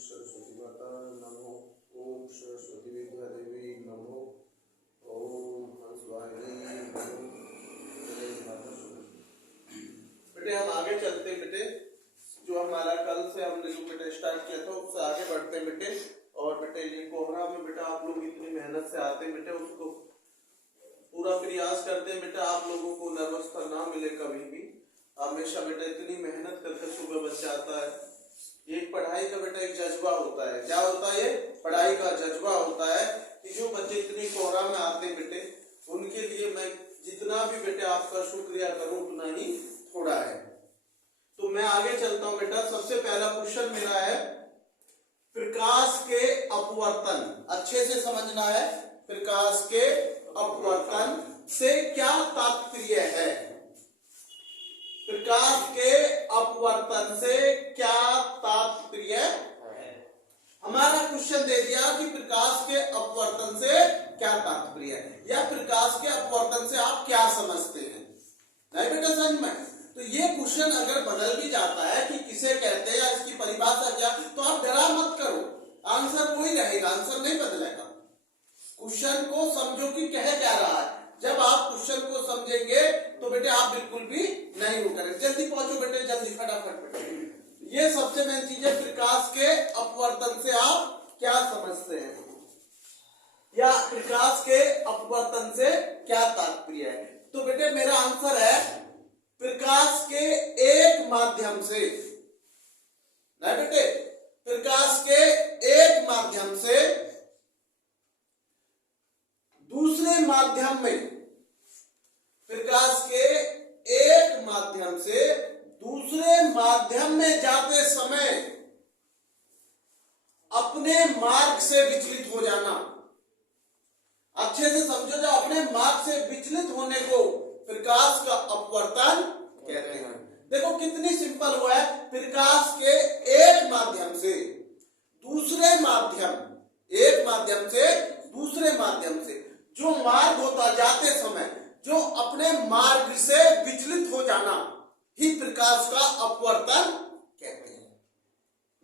सरस्वती माता नमो। ओम सरस्वती विद्या देवी नमो। ओम हंसवाहिनी नमो। बेटे हम आगे चलते बेटे, जो हमारा कल से हमने जो बेटे स्टार्ट किया था उससे आगे बढ़ते हैं बेटे। और बेटे ये कोहरा में बेटा आप लोग इतनी मेहनत से आते हैं बेटे, उसको पूरा प्रयास करते हैं बेटा आप लोगों को नर्वसता ना मिले कभी भी। हमेशा बेटा इतनी मेहनत करके सुबह बच्चा आता है। एक पढ़ाई का बेटा एक जज्बा होता है। क्या होता है? पढ़ाई का जज्बा होता है कि जो बच्चे इतनी कोहरा में आते हैं बेटे, उनके लिए मैं जितना भी बेटे आपका शुक्रिया करूं उतना ही थोड़ा है। तो मैं आगे चलता हूं बेटा। सबसे पहला क्वेश्चन मेरा है, प्रकाश के अपवर्तन। अच्छे से समझना है, प्रकाश के अपवर्तन से क्या तात्पर्य है? प्रकाश के अपवर्तन से क्या तात्पर्य है? हमारा क्वेश्चन दे दिया कि प्रकाश के अपवर्तन से क्या तात्पर्य है, या प्रकाश के अपवर्तन से आप क्या समझते हैं। नहीं बेटा समझ में? तो ये क्वेश्चन अगर बदल भी जाता है कि किसे कहते हैं या इसकी परिभाषा क्या, तो आप डरा मत करो, आंसर वही रहेगा, आंसर नहीं बदलेगा। क्वेश्चन को समझो कि कह क्या रहा है। जब आप क्वेश्चन को समझेंगे तो बेटे आप बिल्कुल भी नहीं वो करेंगे। जल्दी पहुंचो बेटे, जल्दी फटाफट बेटे। ये सबसे मेन चीज है, प्रकाश के अपवर्तन से आप क्या समझते हैं, या प्रकाश के अपवर्तन से क्या तात्पर्य है। तो बेटे मेरा आंसर है, प्रकाश के एक माध्यम से। नहीं बेटे, प्रकाश के एक माध्यम से दूसरे माध्यम में, प्रकाश के एक माध्यम से दूसरे माध्यम में जाते समय अपने मार्ग से विचलित हो जाना। अच्छे से समझो, जो अपने मार्ग से विचलित होने को प्रकाश का अपवर्तन कहते हैं। देखो कितनी सिंपल हुआ है, प्रकाश के एक माध्यम से दूसरे माध्यम, एक माध्यम से दूसरे माध्यम से जो मार्ग होता जाते समय जो अपने मार्ग से विचलित हो जाना ही प्रकाश का अपवर्तन कहते हैं।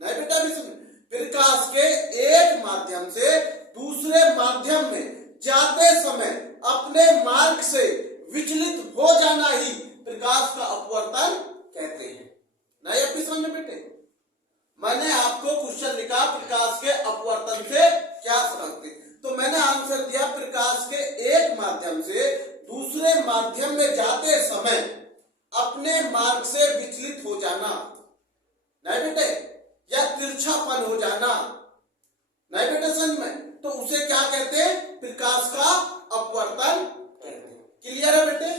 नहीं बेटा भी समझ, प्रकाश के एक माध्यम से दूसरे माध्यम में जाते समय अपने मार्ग से विचलित हो जाना ही प्रकाश का अपवर्तन कहते हैं। नहीं अब भी समझ बेटे, मैंने आपको क्वेश्चन लिखा प्रकाश के अपवर्तन से क्या समझते, तो मैंने आंसर दिया प्रकाश के एक माध्यम से दूसरे माध्यम में जाते समय अपने मार्ग से विचलित हो जाना। नहीं बेटे, या तिरछापन हो जाना। नहीं बेटे समझ में? तो उसे क्या कहते हैं? प्रकाश का अपवर्तन कहते हैं। क्लियर है बेटे?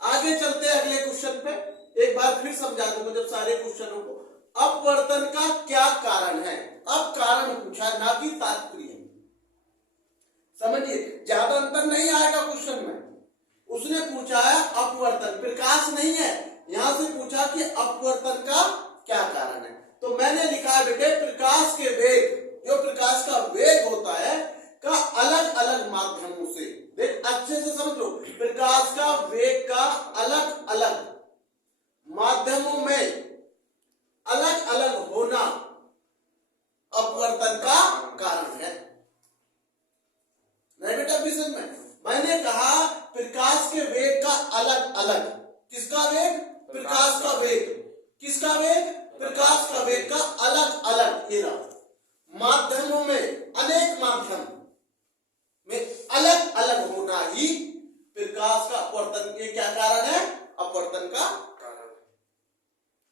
आगे चलते हैं अगले क्वेश्चन पे। एक बार फिर समझा दूंगा जब सारे क्वेश्चनों को। अपवर्तन का क्या कारण है? अब कारण पूछा, ना कि तात्पर्य। समझिए, ज्यादा अंतर नहीं आएगा क्वेश्चन में। उसने पूछा है अपवर्तन, प्रकाश नहीं है, यहां से पूछा कि अपवर्तन का क्या कारण है। तो मैंने लिखा है बेटे, प्रकाश के वेग, जो प्रकाश का वेग होता है का अलग अलग माध्यमों से, देख अच्छे से समझो, प्रकाश का वेग का अलग अलग माध्यमों में अलग अलग होना अपवर्तन का कारण है। नहीं बेटा विषय में मैंने कहा प्रकाश के वेग का अलग अलग, किसका वेग? प्रकाश का वेग। किसका वेग? प्रकाश का वेग का अलग अलग, ये माध्यमों में, अनेक माध्यम में अलग अलग होना ही प्रकाश का अपवर्तन के क्या कारण है? अपवर्तन का कारण है।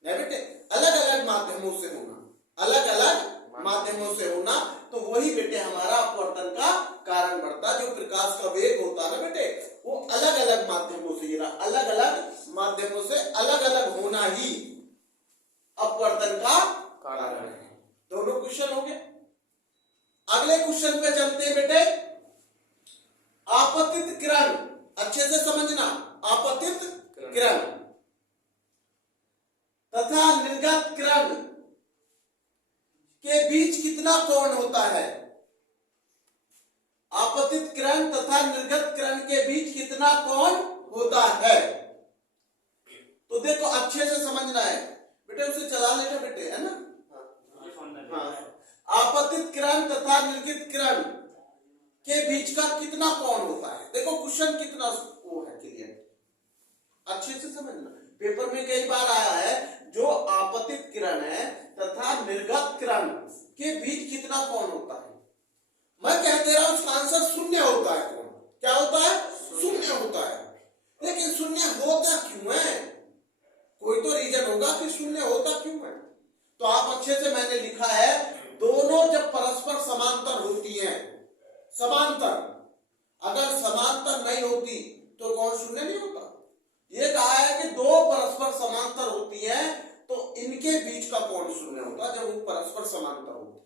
नहीं बेटे, अलग अलग माध्यमों से होना, अलग अलग माध्यमों से होना, तो वही बेटे हमारा अपवर्तन का कारण बढ़ता। जो प्रकाश का वेग होता है ना बेटे, वो अलग अलग माध्यमों से, अलग अलग माध्यमों से अलग अलग होना ही अपवर्तन का कारण है। दोनों क्वेश्चन हो गए। अगले क्वेश्चन पे चलते हैं बेटे। आपतित किरण, अच्छे से समझना, आपतित किरण तथा निर्गत किरण के बीच कितना कोण होता है? आपतित किरण तथा निर्गत किरण के बीच कितना कोण होता है? तो देखो अच्छे से समझना है बेटे, उसे चला लेना बेटे, है ना। आपतित किरण तथा निर्गत किरण के बीच का कितना कोण होता है? देखो क्वेश्चन कितना वो है क्लियर, अच्छे से समझना। पेपर में कई बार आया है जो आपतित किरण है तथा निर्गत किरण के बीच कितना कोण होता है। मैं कह दे रहा हूं उसका आंसर शून्य होता है। कोण क्या होता है? शून्य होता है। लेकिन शून्य होता क्यों है? कोई तो रीजन होगा कि शून्य होता क्यों है। तो आप अच्छे से मैंने लिखा है, दोनों जब परस्पर समांतर होती हैं, समांतर, अगर समांतर नहीं होती तो कोण शून्य नहीं होता। ये कहा है कि दो परस्पर समांतर होती हैं तो इनके बीच का कोण शून्य होता है जब वो परस्पर समांतर होती है।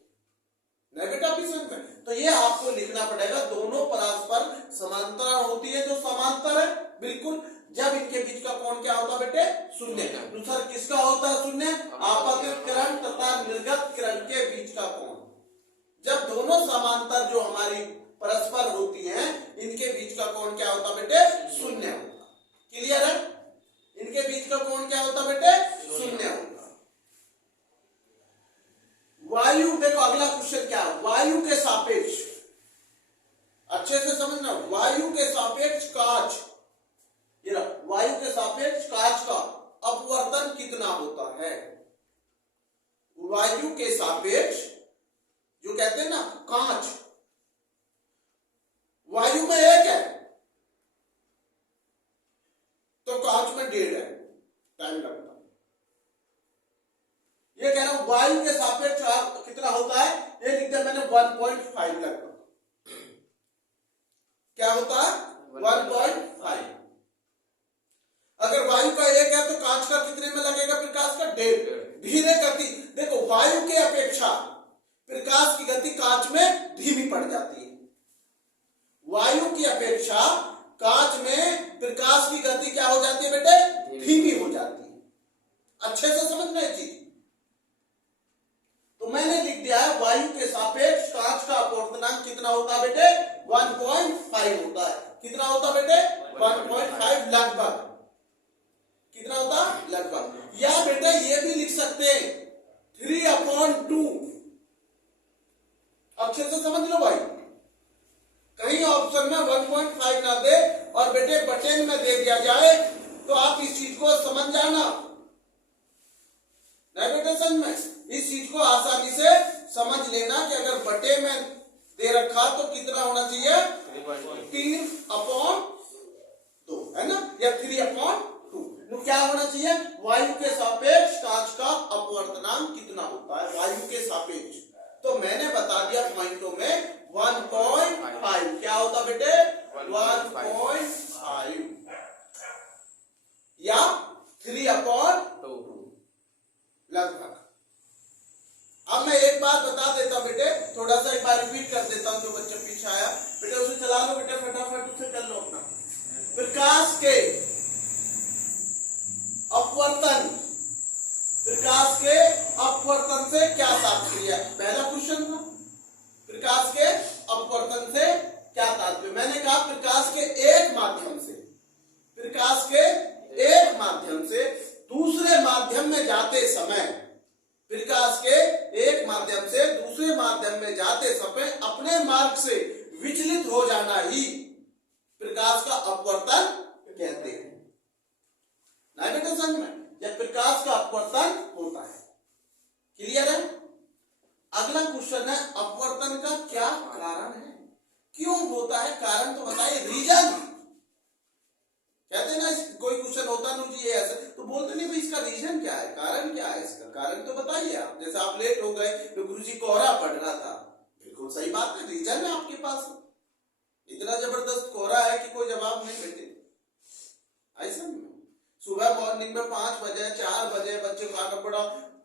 नहीं बेटा विषय में तो ये आपको लिखना पड़ेगा, दोनों परस्पर समांतर होती है जो समांतर है बिल्कुल, जब इनके बीच का कोण क्या होता है बेटे? शून्य। दूसरा किसका होता है शून्य? आपतित किरण तथा निर्गत किरण के बीच का कोण। जब दोनों समांतर जो हमारी परस्पर होती हैं इनके बीच का कोण क्या होता बेटे? शून्य होता। क्लियर है? इनके बीच का कोण क्या होता बेटे? शून्य होता। वायु, देखो अगला क्वेश्चन क्या है, वायु के सापेक्ष, अच्छे से समझना, वायु के सापेक्ष कांच, ये वायु के सापेक्ष कांच का अपवर्तन कितना होता है? वायु के सापेक्ष जो कहते हैं ना कांच, वायु में एक है तो कांच में 1.5 है, टाइम लगता है। ये कह रहा हूं वायु के सापेक्ष कितना होता है, ये लिख दिया मैंने 1.5 लगता। क्या होता है? 1.5। अगर वायु का 1 है तो कांच का कितने में लगेगा? प्रकाश का 1.5। धीरे गति, देखो वायु के अपेक्षा प्रकाश की गति कांच में धीमी पड़ जाती है। वायु की अपेक्षा कांच में प्रकाश की गति क्या हो जाती है बेटे? धीमी हो जाती है। अच्छे से समझना है चीज। तो मैंने लिख दिया है वायु के सापेक्ष कांच का अपवर्तनांक कितना होता है बेटे? 1.5 होता है। कितना होता है बेटे? 1.5 लगभग। कितना होता? लगभग। या बेटा ये भी लिख सकते हैं 3/2। अच्छे से समझ लो भाई, कहीं ऑप्शन में 1.5 ना दे और बेटे बटन में दे दिया जाए तो आप इस चीज को समझ जाना। नहीं बेटे समझ में, इस चीज को आसानी से समझ लेना कि अगर बटे में दे रखा तो कितना होना चाहिए? 3/2 है ना, या 3/2। तो क्या होना चाहिए? वायु के सापेक्ष कांच का अपवर्तनांक कितना होता है वायु के सापेक्ष। तो मैंने बता दिया पॉइंटों में 1.5 क्या होता बेटे? 1.5 या 3/2 लगभग। अब मैं एक बात बता देता हूं बेटे, थोड़ा सा एक बार रिपीट कर देता हूं, जो बच्चा पीछे आया बेटे उसे चला लो बेटे, फटाफट उसे कर लो अपना। प्रकाश के अपवर्तन, प्रकाश के अपवर्तन से क्या तात्पर्य? पहला क्वेश्चन था प्रकाश के अपवर्तन से क्या तात्पर्य। मैंने कहा प्रकाश के एक माध्यम से, प्रकाश के एक माध्यम से दूसरे माध्यम में जाते समय, प्रकाश के एक माध्यम से दूसरे माध्यम में जाते समय अपने मार्ग से विचलित हो जाना ही प्रकाश का अपवर्तन कहते हैं। समझ में, जब प्रकाश का अपवर्तन होता है। क्लियर है? अगला क्वेश्चन है अपवर्तन का क्या कारण है, क्यों होता है? कारण तो बताइए, रीजन। कहते हैं ना कोई क्वेश्चन होता नहीं जी ऐसा, तो बोलते नहीं भाई इसका रीजन क्या है, कारण क्या है इसका, कारण तो बताइए आप। जैसे आप लेट हो गए तो गुरुजी कोहरा पड़ रहा था, बिल्कुल सही बात है, रीजन है आपके पास, इतना जबरदस्त कोहरा है कि कोई जवाब नहीं बेटे। ऐसा सुबह मॉर्निंग में 5 बजे 4 बजे बच्चे को आना पड़ा,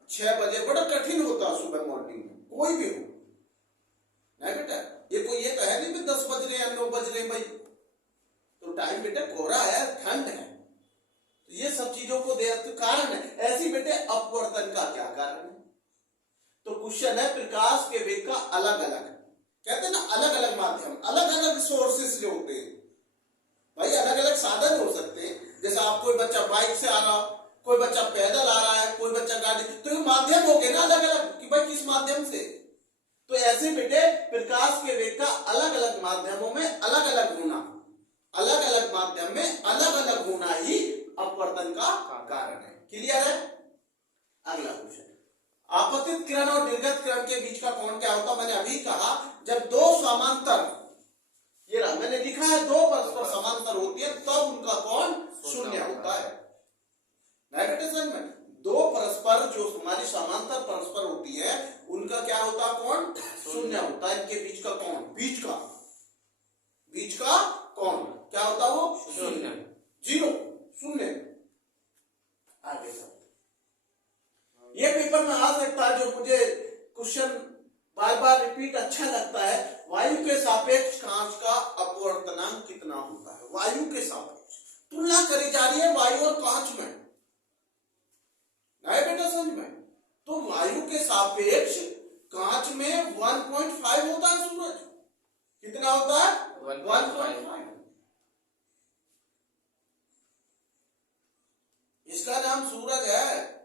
6 बजे बड़ा कठिन होता है सुबह मॉर्निंग में, कोई भी हो नहीं बेटा। ये कोई ये तो है नहीं 10 बज रहे हैं 9 बज रहे भाई, तो टाइम बेटा कोहरा है, ठंड है, तो ये सब चीजों को दे तो कारण है। ऐसी बेटे अपवर्तन का क्या कारण है? तो क्वेश्चन है प्रकाश के वेग का अलग अलग, कहते हैं ना अलग अलग माध्यम, अलग अलग सोर्सेस जो होते हैं भाई, अलग अलग साधन हो सकते हैं। जैसे आप कोई बच्चा बाइक से आ रहा, कोई बच्चा पैदल आ रहा है, कोई बच्चा गाड़ी, तो ये माध्यम हो गए ना अलग अलग कि भाई किस माध्यम से। तो ऐसे बेटे प्रकाश के वेग का अलग अलग माध्यमों में अलग अलग होना, अलग अलग माध्यम में अलग अलग होना ही अपवर्तन का कारण है। क्लियर है? अगला क्वेश्चन, आपतित किरण और निर्गत किरण के बीच का कोण क्या होता है? मैंने अभी कहा जब दो समांतर, ये रहा मैंने लिखा है, दो परस्पर समांतर होती है तब उनका कोण शून्य होता है। दो परस्पर जो हमारी समांतर परस्पर होती है उनका क्या होता है? कोण शून्य होता है। इनके बीच का कोण, बीच का कोण क्या होता है? वो शून्य, जीरो, शून्य। आगे ये पेपर में आ सकता है, जो मुझे क्वेश्चन बार बार रिपीट अच्छा लगता है, वायु के सापेक्ष कांच का अपवर्तनांक कितना होता है? वायु के सापेक्ष तुलना करी जा रही है वायु और कांच में, नहीं बेटा समझ में? तो वायु के सापेक्ष कांच में 1.5 होता है सूरज। कितना होता है? 1.5। इसका नाम सूरज है।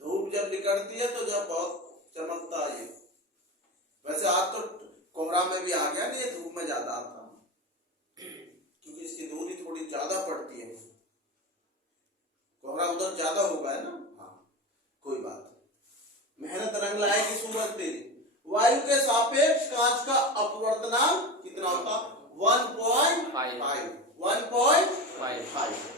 धूप जब निकलती है तो जब बहुत चमकता है। वैसे आज तो कोहरा में भी आ गया ना, ये धूप में ज्यादा आता है क्योंकि इसकी दूरी थोड़ी ज्यादा पड़ती है। कोहरा उधर ज्यादा होगा है ना। हाँ कोई बात नहीं, मेहनत रंग लाएगी सूरज तेरी। वायु के सापेक्ष कांच का अपवर्तनांक कितना होता? 1.5। 1.5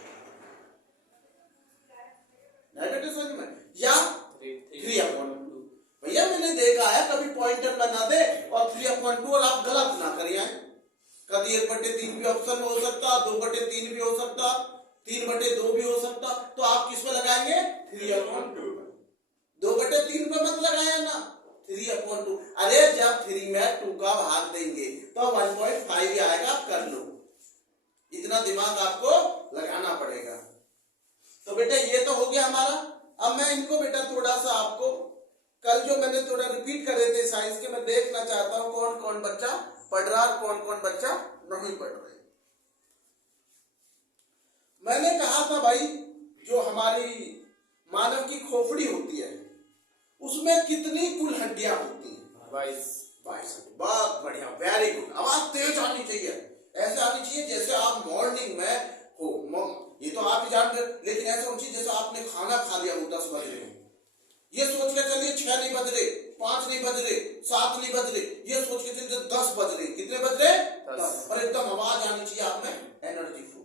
समझ में? या 3/2। भैया मैंने देखा है कभी पॉइंटर बना दे और 3/2 और आप गलत ना करिए। कभी 1/3 भी ऑप्शन में हो सकता, 2/3 भी हो सकता, 3/2 भी हो सकता। तो आप किस पे लगाएंगे? 3/2। 2/3 पे मत लगाया ना, 3/2। अरे जब 3 में 2 का भाग देंगे तो 1.5 ही आएगा। आप कर लो, इतना दिमाग आपको लगाना पड़ेगा। तो बेटा ये तो हो गया हमारा। अब मैं इनको बेटा थोड़ा सा आपको, कल जो मैंने थोड़ा रिपीट करे थे साइंस के, मैं देखना चाहता हूं कौन कौन बच्चा पढ़ रहा और कौन कौन बच्चा नहीं पढ़ रहे। मैंने कहा था भाई जो हमारी मानव की खोपड़ी होती है उसमें कितनी कुल हड्डियां होती हैं? 22। बहुत बढ़िया, वेरी गुड। आवाज तेज आनी चाहिए, ऐसे आनी चाहिए जैसे आप मॉर्निंग में हो। ये तो आप ही जानते, लेकिन ऐसा होनी चाहिए जैसे आपने खाना खा लिया हो 10 बज रहे। ये सोच के चलिए 6 नहीं बज रहे, 5 नहीं बज रहे, 7 नहीं बज रहे, ये सोच के चलिए 10 बज रहे। कितने बज रहे? 10। और एकदम आवाज आनी चाहिए आप में, एनर्जी फुल।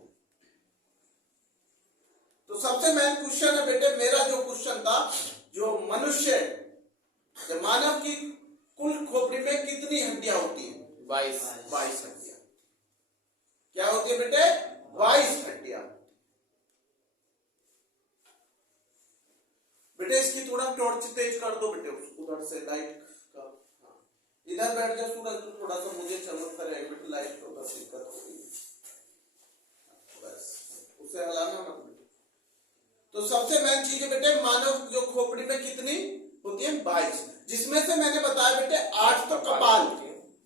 तो सबसे मेन क्वेश्चन है बेटे, मेरा जो क्वेश्चन था, जो मनुष्य मानव की कुल खोपड़ी में कितनी हड्डियां होती है? 22 हड्डियां। क्या होती है बेटे? 22 हड्डियां। बेटे इसकी थोड़ा टॉर्च तेज कर दो बेटे, उधर से लाइट का। इधर बैठ जा सूरज, तो थोड़ा सा मुझे चमकता रहे बेटे, लाइट को बस दिक्कत होगी, बस उसे हिलाना मत बेटे। तो सबसे मेन चीज है बेटे, मानव जो खोपड़ी में कितनी होती है? 22, जिसमें से मैंने बताया बेटे 8 तो कपाल।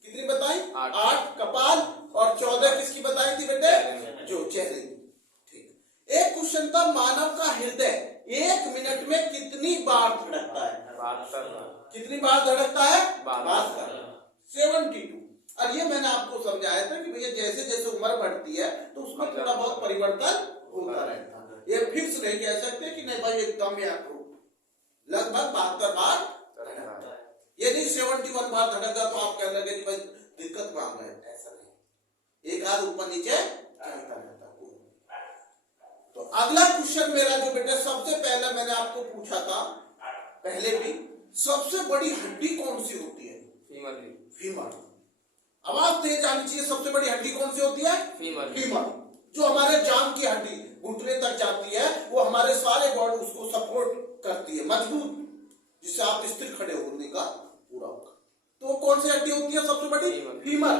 कितनी बताई? 8 कपाल। और 14 किसकी बताई थी बेटे? जो चेहरे। ठीक। एक क्वेश्चन था, मानव का हृदय 1 मिनट में कितनी बार धड़कता है? 72। कितनी बार धड़कता है? 72। और ये मैंने आपको समझाया था कि भैया जैसे जैसे उम्र बढ़ती है तो उसमें थोड़ा बहुत परिवर्तन होता रहता है। ये फिक्स नहीं कह सकते कि नहीं भाई एकदम या लगभग 72 बार। यदि 71 बार धड़का तो आप कहने लगे कि भाई दिक्कत में आ गए। ऐसा नहीं, एक आध ऊपर नीचे चलता रहता। तो अगला क्वेश्चन मेरा जो बेटा, सबसे पहले मैंने आपको पूछा था पहले भी, सबसे बड़ी हड्डी कौन सी होती है? फीमर। आवाज तेज आनी चाहिए। सबसे बड़ी हड्डी कौन सी होती है? फीमर। जो हमारे जांघ की हड्डी घुटने तक जाती है, वो हमारे सारे बॉडी उसको सपोर्ट करती है, मजबूत, जिससे आप स्थिर खड़े होने का पूरा होगा। तो कौन सी हड्डी होती है सबसे बड़ी? फीमर।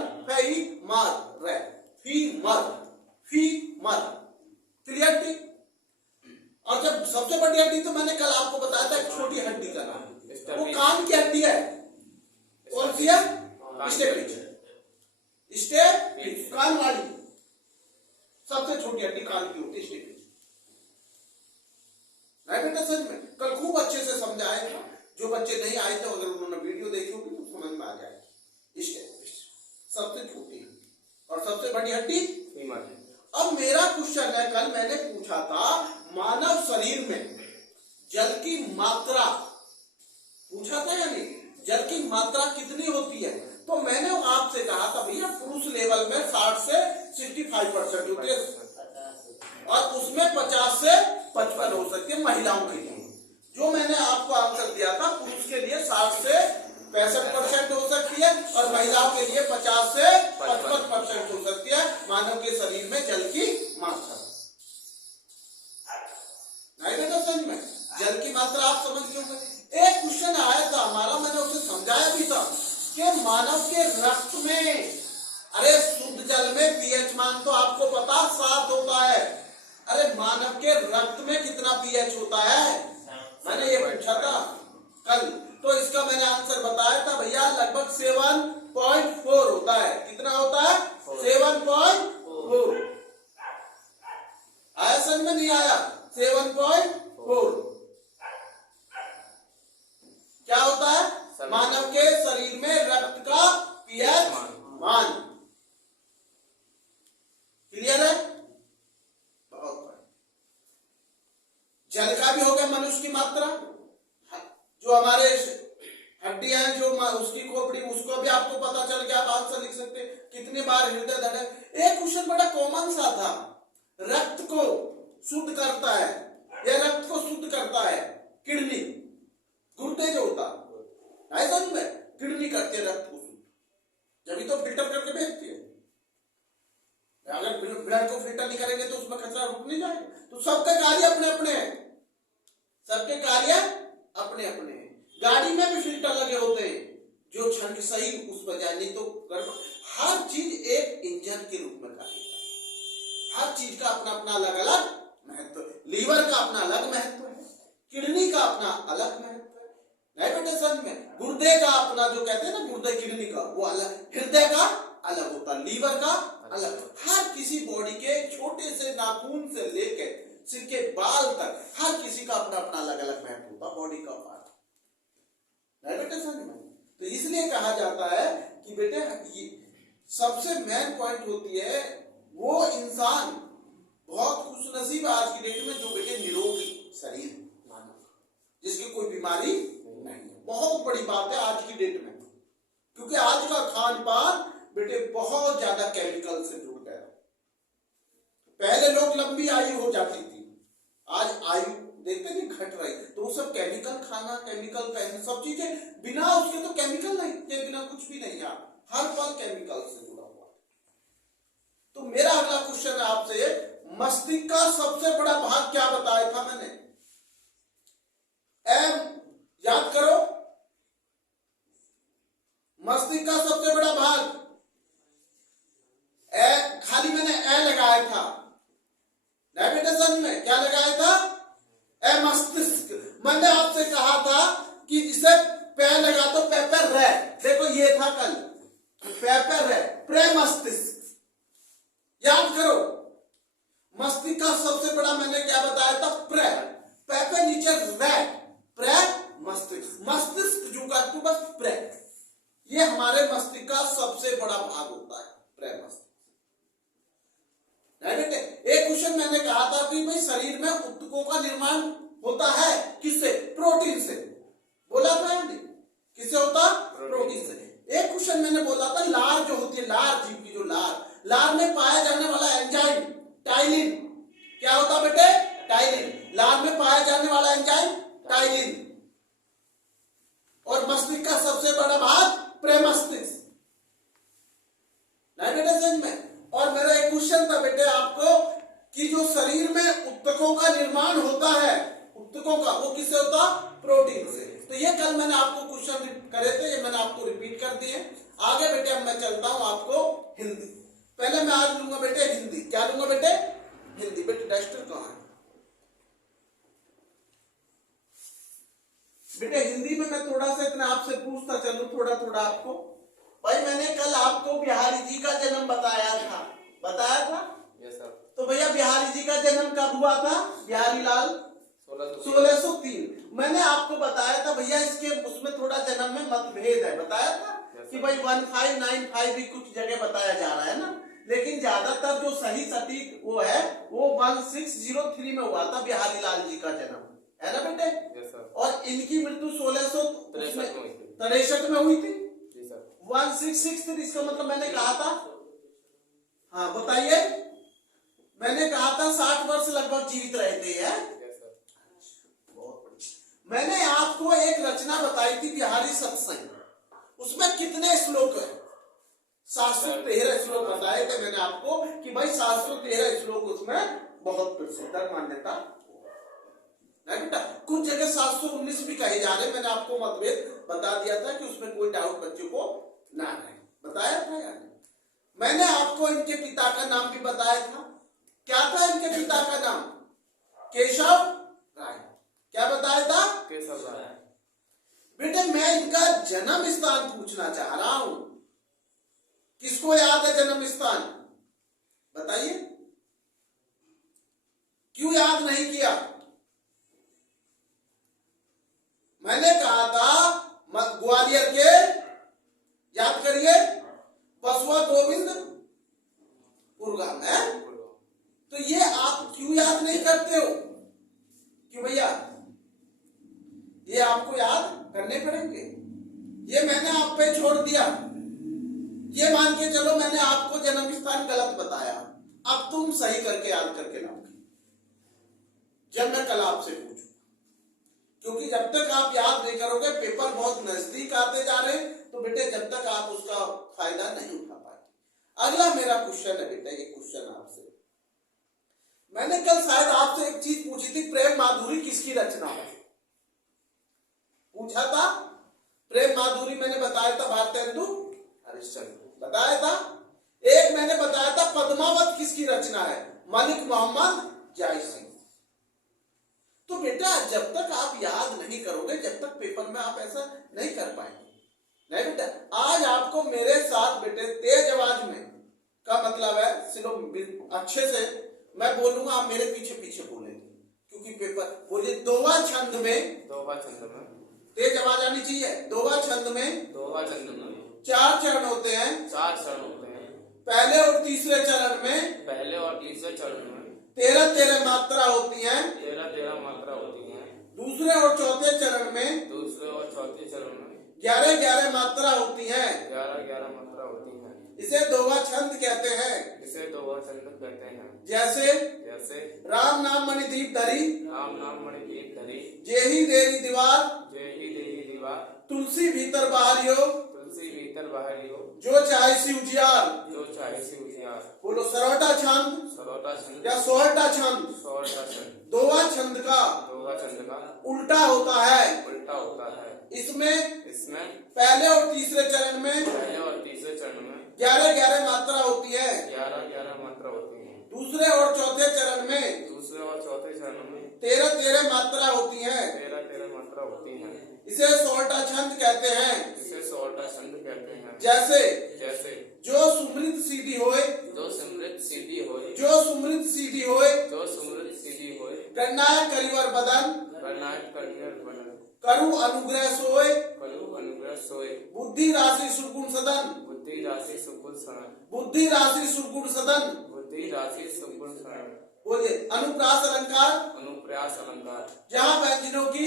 फीमर। क्लियर थी? और जब सबसे बड़ी हड्डी, तो मैंने कल आपको बताया था एक छोटी हड्डी का नाम, वो कान की हड्डी है। कौन सी है? स्टेपिच, कान वाली सबसे छोटी हड्डी कान की होती है, स्टेपिच। नहीं बेटा सच में कल खूब अच्छे से समझाया था। जो बच्चे नहीं आए थे, अगर उन्होंने वीडियो देखी होगी समझ में आ जाएगी। इस सबसे छोटी और सबसे बड़ी हड्डी हिमालय। अब मेरा क्वेश्चन है, कल मैंने पूछा था मानव शरीर में जल की मात्रा, पूछा था या नहीं, जल की मात्रा कितनी होती है? तो मैंने आपसे कहा था भैया पुरुष लेवल में 60 से 65% होती है और उसमें 50 से 55 हो सकती है महिलाओं के लिए। जो मैंने आपको आंसर दिया था, पुरुष के लिए 60 से 65% हो सकती है और महिलाओं के लिए 50 से 55% हो सकती है मानव के शरीर में जल की मात्रा। नहीं बेटा समझ में, जल की मात्रा आप समझ लो। एक क्वेश्चन आया था हमारा, मैंने उसे समझाया भी था कि मानव के रक्त में, अरे शुद्ध जल में पीएच मान तो आपको पता 7 होता है, अरे मानव के रक्त में कितना पीएच होता है? मैंने ये पूछा था कल, तो इसका मैंने आंसर बताया था भैया लगभग 7.4 होता है। कितना होता है? 7.4। आया समझ में? नहीं आया? 7.4 क्या होता है? मानव के शरीर में रक्त का पीएच मान। क्लियर है? बहुत। जल का भी हो गया मनुष्य की मात्रा, जो हमारे हड्डियां हैं, जो उसकी खोपड़ी, उसको भी आपको पता चल गया, आप आंसर लिख सकते हैं कितनी बार हृदय धड़क। एक क्वेश्चन बड़ा कॉमन सा था, रक्त को शुद्ध करता है या रक्त को शुद्ध करता है किडनी, गुर्दे जो होता है समझ में, किडनी करती है रक्त को शुद्ध, जब तो फिल्टर करके भेजती है। अगर ब्लड को फिल्टर नहीं करेंगे तो उसमें कचरा रुक नहीं जाएगा। तो सबके कार्य अपने अपने हैं, सबके कार्य अपने अपने हैं। गाड़ी में भी फिल्टर लगे होते हैं जो क्षण सही उस वजह, नहीं तो हर चीज एक इंजन के रूप में कार्य करता है। हर चीज का अपना अपना अलग अलग महत्व है। लीवर का अपना अलग महत्व है, किडनी का अपना अलग महत्व है, नहीं बेटे समझ में। गुर्दे का अपना, जो कहते हैं ना गुर्दे किडनी का, वो अलग, हृदय का अलग होता है, लीवर का अलग। हर किसी बॉडी के छोटे से नाखून से लेके सिर के बाल तक हर किसी का अपना अपना अलग अलग महत्व होता है बॉडी का पार्ट, नहीं बेटे समझ में। तो इसलिए कहा जाता है कि बेटे सबसे मेन पॉइंट होती है वो इंसान बहुत खुशनसीब आज की डेट में जो बेटे निरोगी शरीर मानव, जिसकी कोई बीमारी नहीं है। बहुत बड़ी बात है आज की डेट में, क्योंकि आज का खान पान बेटे बहुत ज्यादा केमिकल से जुड़ गया। पहले लोग लंबी आयु हो जाती थी, आज आयु देखते नहीं घट रही, तो वो सब केमिकल खाना, केमिकल पहनना, सब चीजें बिना उसके तो केमिकल नहीं के बिना कुछ भी नहीं है, हर पल केमिकल से जुड़ा हुआ। तो मेरा अगला क्वेश्चन है आपसे, मस्तिष्क का सबसे बड़ा भाग क्या बताया था मैंने? याद करो, मस्तिष्क का सबसे बड़ा भाग खाली मैंने ए लगाया था, नहीं बेटे समझ में, क्या लगाया था? मस्तिष्क। मैंने आपसे कहा था कि इसे पे लगा तो पे पर रह, देखो ये था कल, पे पर रह, प्रे मस्तिष्क। याद करो, मस्तिष्क का सबसे बड़ा मैंने क्या बताया था? प्रे, पे पे नीचे रह, प्रे मस्तिष्क, मस्तिष्क जो का तू बस प्रे, ये हमारे मस्तिष्क का सबसे बड़ा भाग होता है, प्रे मस्तिष्क। नहीं बेटे, एक क्वेश्चन मैंने कहा था कि भाई शरीर में ऊतकों का निर्माण होता है किससे? प्रोटीन से, बोला था नहीं? किससे होता? प्रोटीन से। एक क्वेश्चन मैंने बोला था लार जो होती है, लार जीव की जो लार में पाया जाने वाला एंजाइम टाइलिन, क्या होता बेटे? टाइलिन। लार में पाया जाने वाला एंजाइम टाइलिन। और मस्तिष्क का सबसे बड़ा भाग प्रेमस्तिष्क, नहीं बेटे समझ में। और मेरा एक क्वेश्चन था बेटे आपको कि जो शरीर में ऊतकों का निर्माण होता है, ऊतकों का, वो किससे होता? प्रोटीन से। तो ये कल मैंने आपको क्वेश्चन करे थे, ये मैंने आपको रिपीट कर दिए। आगे बेटे अब मैं चलता हूं आपको हिंदी। पहले मैं आज लूंगा बेटे हिंदी। क्या लूंगा बेटे? हिंदी। बेटे डस्टर कहां है बेटे? हिंदी में मैं थोड़ा सा इतना आपसे पूछता चलूं, थोड़ा थोड़ा आपको। भाई मैंने कल आपको बिहारी जी का जन्म बताया था, बताया था? Yes sir. तो भैया बिहारी जी का जन्म कब हुआ था? बिहारी लाल 1603। मैंने आपको बताया था भैया इसके उसमें थोड़ा जन्म में मतभेद है, बताया था कि भाई 1595 भी कुछ जगह बताया जा रहा है ना, लेकिन ज्यादातर जो सही सटीक वो है वो 1603 में हुआ था बिहारी लाल जी का जन्म, है ना बेटे। और इनकी मृत्यु 1663 में हुई थी। 1663 इसका मतलब मैंने कहा था, हाँ बताइए, मैंने कहा था 60 वर्ष लगभग जीवित रहे थे। है मैंने आपको एक रचना बताई थी बिहारी सत्संग, उसमें कितने श्लोक है? 713 श्लोक बताए थे मैंने आपको कि भाई 713 श्लोक उसमें बहुत प्रसिद्ध मान्यता है बेटा। कुछ जगह 719 भी कहे जा रहे, मैंने आपको मतभेद बता दिया था कि उसमें कोई डाउट बच्चों को ना रहे, बताया था यार। मैंने आपको इनके पिता का नाम भी बताया था, क्या था इनके पिता का नाम? केशव राय। क्या बताया था? केशव राय। बेटे मैं इनका जन्म स्थान पूछना चाह रहा हूं, किसको याद है जन्म स्थान? बताइए, क्यों याद नहीं किया? मैंने कहा था ग्वालियर के, याद करिए, बसवा गोविंदपुर गांव है। तो ये आप क्यों याद नहीं करते हो? क्यों भैया? ये आपको याद करने पड़ेंगे। ये मैंने आप पे छोड़ दिया, ये मान के चलो मैंने आपको जन्म स्थान गलत बताया, अब तुम सही करके याद करके लाओगे जब मैं कल आपसे पूछूं, क्योंकि जब तक आप याद नहीं करोगे पेपर बहुत नजदीक आते जा रहे, तो बेटे जब तक आप उसका फायदा नहीं उठा पाए। अगला मेरा क्वेश्चन है बेटा, ये क्वेश्चन आपसे, मैंने कल शायद आपसे एक चीज पूछी थी, प्रेम माधुरी किसकी रचना है? पूछा था प्रेम माधुरी, मैंने बताया था भारतेंदु हरिश्चंद्र, बताया था। एक मैंने बताया था पद्मावत किसकी रचना है? मलिक मोहम्मद जायसी। तो बेटा जब तक आप याद नहीं करोगे, जब तक पेपर में आप ऐसा नहीं कर पाएंगे। नहीं बेटा, आज आपको मेरे साथ बेटे तेज आवाज में का मतलब है, सिर्फ अच्छे से मैं बोलूंगा, आप मेरे पीछे पीछे बोलेंगे, क्योंकि पेपर बोलिए दोहा छंद में, तेज आवाज आनी चाहिए। दोहा छंद में 4 चरण होते हैं, पहले और तीसरे चरण में 13 मात्रा होती हैं, दूसरे और चौथे चरण में 11 मात्रा होती हैं। इसे दोहा छंद कहते हैं। जैसे राम नाम मणिदीप धरी, जेही देरी दीवार, तुलसी भीतर बाहरियो, जो चाहे सी उजियार। बोलो सरोटा छंद या सोहटा छंद? दोहा छंद का उल्टा होता है। इसमें पहले और तीसरे चरण में 11 मात्रा होती है, दूसरे और चौथे चरण में 13 मात्रा होती है। इसे सोहटा छंद कहते हैं। जैसे जो सुमृत सीधी होए, गणनायक करिवर बदन, करु अनुग्रह सोए, बुद्धि राशि सुरगुण सदन, बोलिए अनुप्रास अलंकार, जहाँ व्यंजनों की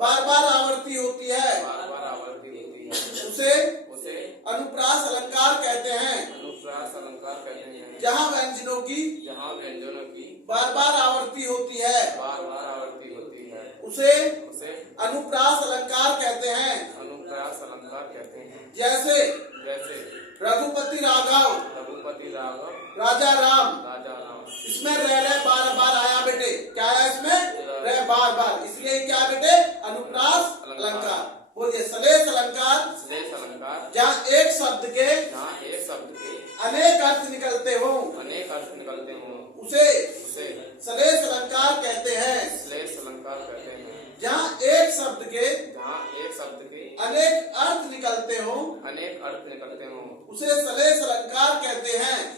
बार बार आवर्ती होती है, उसे अनुप्रास अलंकार कहते हैं। जहाँ व्यंजनों की बार बार आवर्ती होती है, उसे अनुप्रास अलंकार कहते हैं। जैसे रघुपति राघव, राजा राम, इसमें रह बार बार आया बेटे, क्या है इसमें? रह बार बार, इसलिए क्या बेटे? अनुप्रास अलंकार। बोलिए सलेस अलंकार, जहाँ एक शब्द के अनेक अर्थ निकलते हो, उसे सलेस अलंकार कहते हैं। जहाँ एक शब्द के अनेक अर्थ निकलते हो, उसे सलेस अलंकार कहते हैं।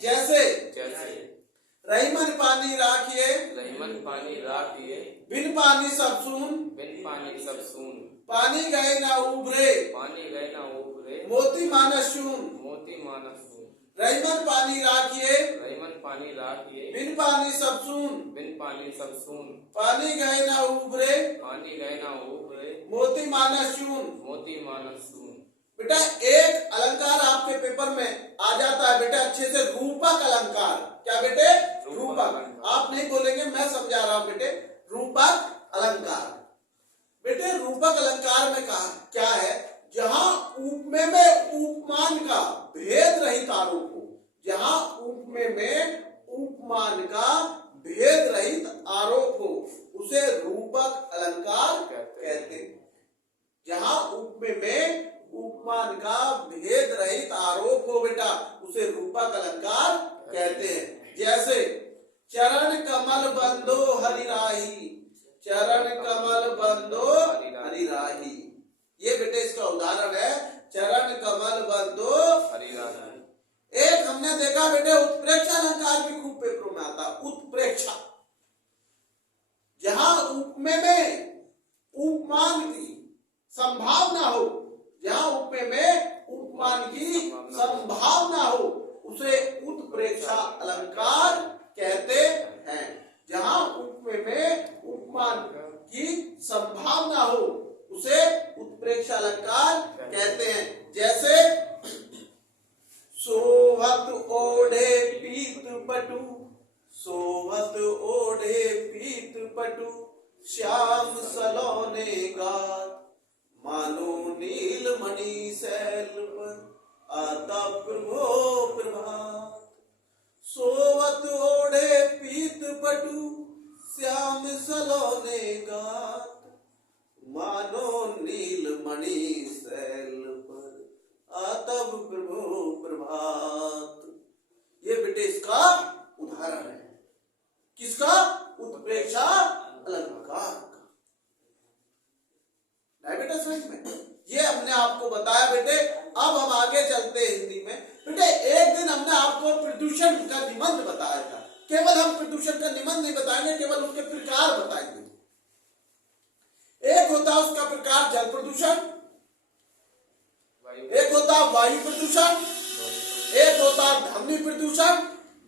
जैसे रहीमन पानी राखिए, रहीमन पानी राखिए, बिन पानी सब सून, बिन पानी सब सून, पानी गए ना उभरे, पानी गए ना उभरे, मोती मानस शून। मोती मानस सून। रहीमन पानी राखिए, रहीमन पानी राखिए, बिन पानी सब सून, बिन पानी सब सून, पानी गए ना उभरे, पानी गए ना उभरे, मोती मानस शून। मोती मानस सून। बेटा एक अलंकार आपके पेपर में आ जाता है बेटा अच्छे से, रूपक अलंकार। क्या बेटे? रूपक। आप नहीं बोलेंगे, मैं समझा रहा हूं बेटे। रूपक अलंकार। बेटे रूपक अलंकार में कहा क्या है? जहां उपमेय में उपमान का भेद रहित आरोप हो, जहां उपमेय में उपमान का भेद रहित आरोप हो, उसे रूपक अलंकार कहते हैं। जहां उपमेय में उपमान का भेद रहित आरोप हो बेटा, उसे रूपक अलंकार कहते हैं। जैसे चरण कमल बंदो हरिराही, चरण कमल बंदो हरिराही। ये बेटे इसका उदाहरण है, चरण कमल बंदो हरिराही। एक हमने देखा बेटे उत्प्रेक्षा अलंकार भी खूब पेपरों में आता। उत्प्रेक्षा जहां उपमेय में उपमान की संभावना हो, जहां उपमेय में उपमान की संभावना हो, उसे उत्प्रेक्षा अलंकार कहते हैं। जहां उपमेय में उपमान की संभावना हो, उसे उत्प्रेक्षा अलंकार कहते हैं। जैसे सोहत ओढ़े पीत पटु, सोहत ओढ़े पीत पटु, श्याम सलोने गात, मानो नील मणि सैल पर आता प्रभो प्रभात। सोवत ओढ़े पीत पटु, श्याम सलोने गात, मानो नील मणि सैल पर आता प्रभो प्रभात। ये बेटे इसका उदाहरण है। किसका? उत्प्रेक्षा अलंकार का। बेटा समझ में? ये हमने आपको बताया बेटे। अब हम आगे चलते हैं हिंदी में। बेटे एक दिन हमने आपको प्रदूषण का निबंध बताया था। केवल हम प्रदूषण का निबंध नहीं बताएंगे, केवल उसके प्रकार बताएंगे। एक होता उसका प्रकार जल प्रदूषण, एक होता वायु प्रदूषण, एक होता ध्वनि प्रदूषण,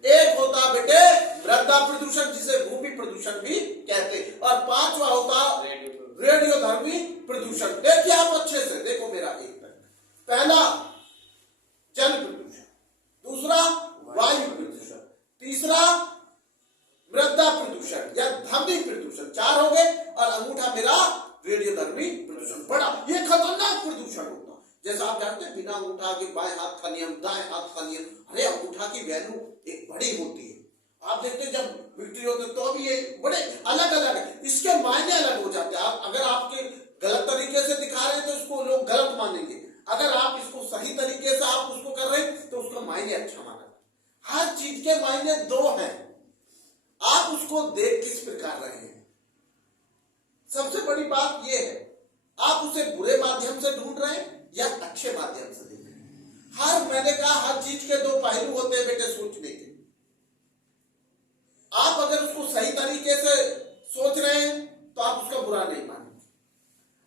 एक होता बेटे मृदा प्रदूषण जिसे भूमि प्रदूषण भी कहते हैं, और पांचवा होता रेडियोधर्मी प्रदूषण। देखिए आप अच्छे से देखो मेरा एक तक। पहला जल प्रदूषण, दूसरा वायु प्रदूषण, तीसरा मृदा प्रदूषण या ध्वनि प्रदूषण, 4 हो गए। और अंगूठा मेरा रेडियोधर्मी प्रदूषण। बड़ा ये खतरनाक प्रदूषण होता। जैसा आप जानते हैं बिना अंगूठा के बाएं हाथ का नियम, दाएं हाथ का नियम। अरे अंगूठा की वैल्यू एक बड़ी होती है। आप देखते हैं जब विक्ट्री होते तो भी ये बड़े अलग अलग है, इसके मायने अलग हो जाते हैं। आप अगर आपके गलत तरीके से दिखा रहे हैं तो इसको लोग गलत मानेंगे, अगर आप इसको सही तरीके से आप उसको कर रहे हैं तो उसका मायने अच्छा माना। हर चीज के मायने 2 हैं, आप उसको देख किस प्रकार रहे हैं। सबसे बड़ी बात यह है आप उसे बुरे माध्यम से ढूंढ रहे हैं या अच्छे माध्यम से देख रहे हैं। मैंने कहा हर चीज के 2 पहलू होते हैं बेटे सोचने के। आप अगर उसको सही तरीके से सोच रहे हैं तो आप उसका बुरा नहीं मानेंगे।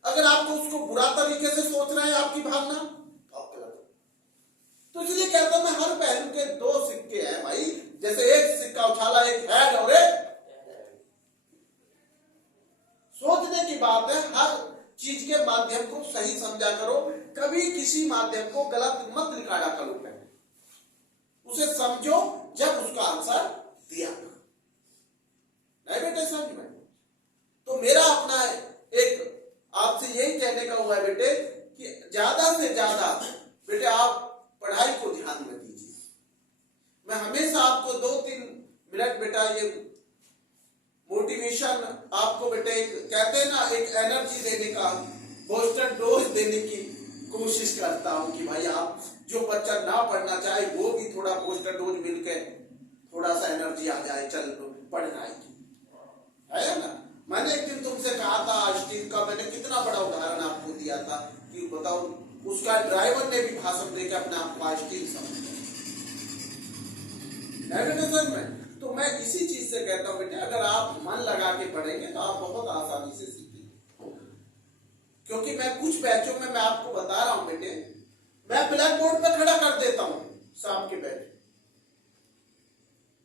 अगर आपको उसको बुरा तरीके से सोच रहे हैं आपकी भावना, तो आप गलत। तो इसलिए कहता हूं मैं हर पहलू के 2 सिक्के हैं भाई। जैसे एक सिक्का उछाला, एक हेड और एक सोचने की बात है। हर चीज के माध्यम को सही समझा करो, कभी किसी माध्यम को गलत मत निकाला करो। उसे समझो जब उसका आंसर दिया नहीं बेटे समझ में। तो मेरा अपना एक आपसे यही कहने का हुआ है बेटे कि ज्यादा से ज्यादा बेटे आप पढ़ाई को ध्यान में दीजिए। मैं हमेशा आपको 2-3 मिनट बेटा ये मोटिवेशन आपको बेटे कहते हैं ना एक एनर्जी देने का, बूस्टर डोज देने की कोशिश करता हूं कि भाई आप जो बच्चा ना पढ़ना चाहे वो भी थोड़ा बूस्टर डोज मिलकर थोड़ा सा एनर्जी आ जाए, चल पढ़ना है ना। मैंने एक दिन तुमसे कहा था स्टील का, मैंने कितना बड़ा उदाहरण आपको दिया था कि बताओ उसका ड्राइवर ने भी भाषण देकर अपने आप को स्टील समझा। तो मैं इसी चीज से कहता हूं बेटे, अगर आप मन लगा के पढ़ेंगे तो आप बहुत आसानी से सीखेंगे। क्योंकि मैं कुछ बैचों में मैं आपको बता रहा हूं बेटे, मैं ब्लैक बोर्ड पे खड़ा कर देता हूं शाम के बैच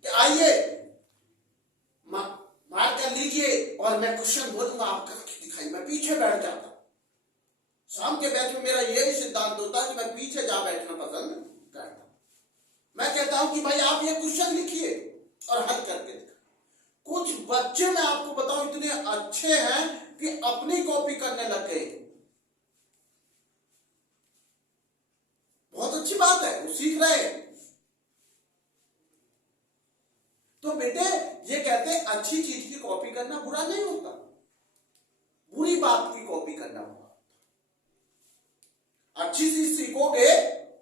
कि आइए मार कर लीजिए और मैं क्वेश्चन बोलूंगा, आप करके दिखाइए। मैं पीछे बैठ जाता। शाम के बैच में मेरा यही सिद्धांत होता है कि मैं पीछे जा बैठना पसंद करता। मैं कहता हूं कि भाई आप ये क्वेश्चन लिखिए और हल करके दिखाइए। कुछ बच्चे मैं आपको बताऊं इतने अच्छे हैं कि अपनी कॉपी करने लग गए। बहुत अच्छी बात है, वो सीख रहे हैं। तो बेटे ये कहते हैं अच्छी चीज की कॉपी करना बुरा नहीं होता, बुरी बात की कॉपी करना बुरा होता। अच्छी चीज सीखोगे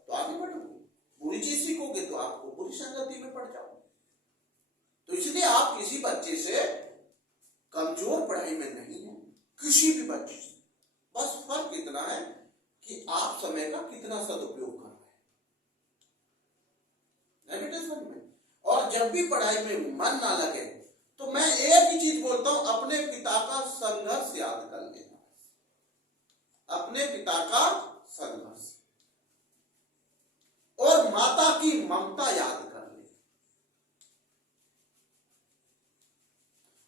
तो आगे बढ़ोगे, बुरी चीज सीखोगे तो आपको बुरी संगति में पड़ जाओगे। तो इसलिए आप किसी बच्चे से कमजोर पढ़ाई में नहीं है, किसी भी बच्चे से। बस फर्क इतना है कि आप समय का कितना सदुपयोग कर रहे हैं में। और जब भी पढ़ाई में मन ना लगे तो मैं एक ही चीज बोलता हूं, अपने पिता का संघर्ष याद कर लेना। अपने पिता का संघर्ष और माता की ममता याद कर ले।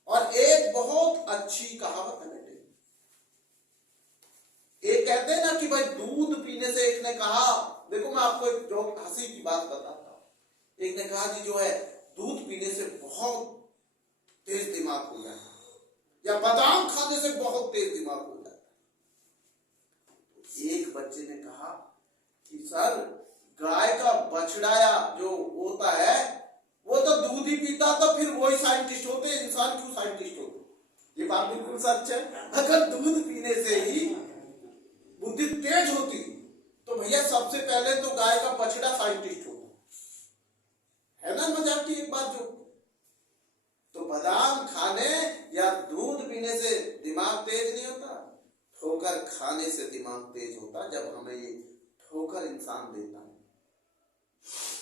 और एक बहुत अच्छी कहावत है बेटे, एक कहते हैं ना कि भाई दूध पीने से, एक ने कहा, देखो मैं आपको एक जो हंसी की बात बताता हूं। एक ने कहा कि जो है दूध पीने से बहुत तेज दिमाग हो जाता है, या बादाम खाने से बहुत तेज दिमाग हो जाता है। एक बच्चे ने कहा कि सर गाय का बछड़ा जो होता है वो तो दूध ही पीता, तो फिर वही साइंटिस्ट होते, इंसान क्यों साइंटिस्ट होते? ये बात बिल्कुल सच है। अगर दूध पीने से ही बुद्धि तेज होती तो भैया सबसे पहले तो गाय का बछड़ा साइंटिस्ट होता, है ना मजाक की एक बात जो। तो बादाम खाने या दूध पीने से दिमाग तेज नहीं होता, ठोकर खाने से दिमाग तेज होता। जब हमें ये ठोकर इंसान देता है,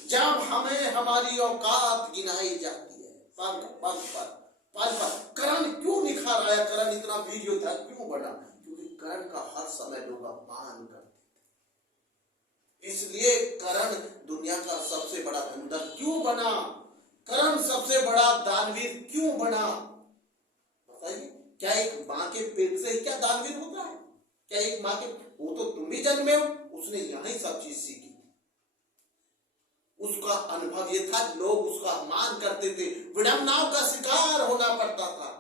जब हमें हमारी औकात गिनाई जाती है, पल पर करण क्यों निखार आया, करण इतना वीर योद्धा क्यों बना? क्योंकि करण का हर समय लोग अपमान करते थे। इसलिए करण दुनिया का सबसे बड़ा धनुधर क्यों बना? करण सबसे बड़ा दानवीर क्यों बना? बताइए, क्या एक मां के पेट से क्या दानवीर होता है? क्या एक मां के, वो तो तुम भी जन्मे हो, उसने यही सब चीज सीखी। उसका अनुभव ये था, लोग उसका अपमान करते थे, विडंबनाओं का शिकार होना पड़ता था।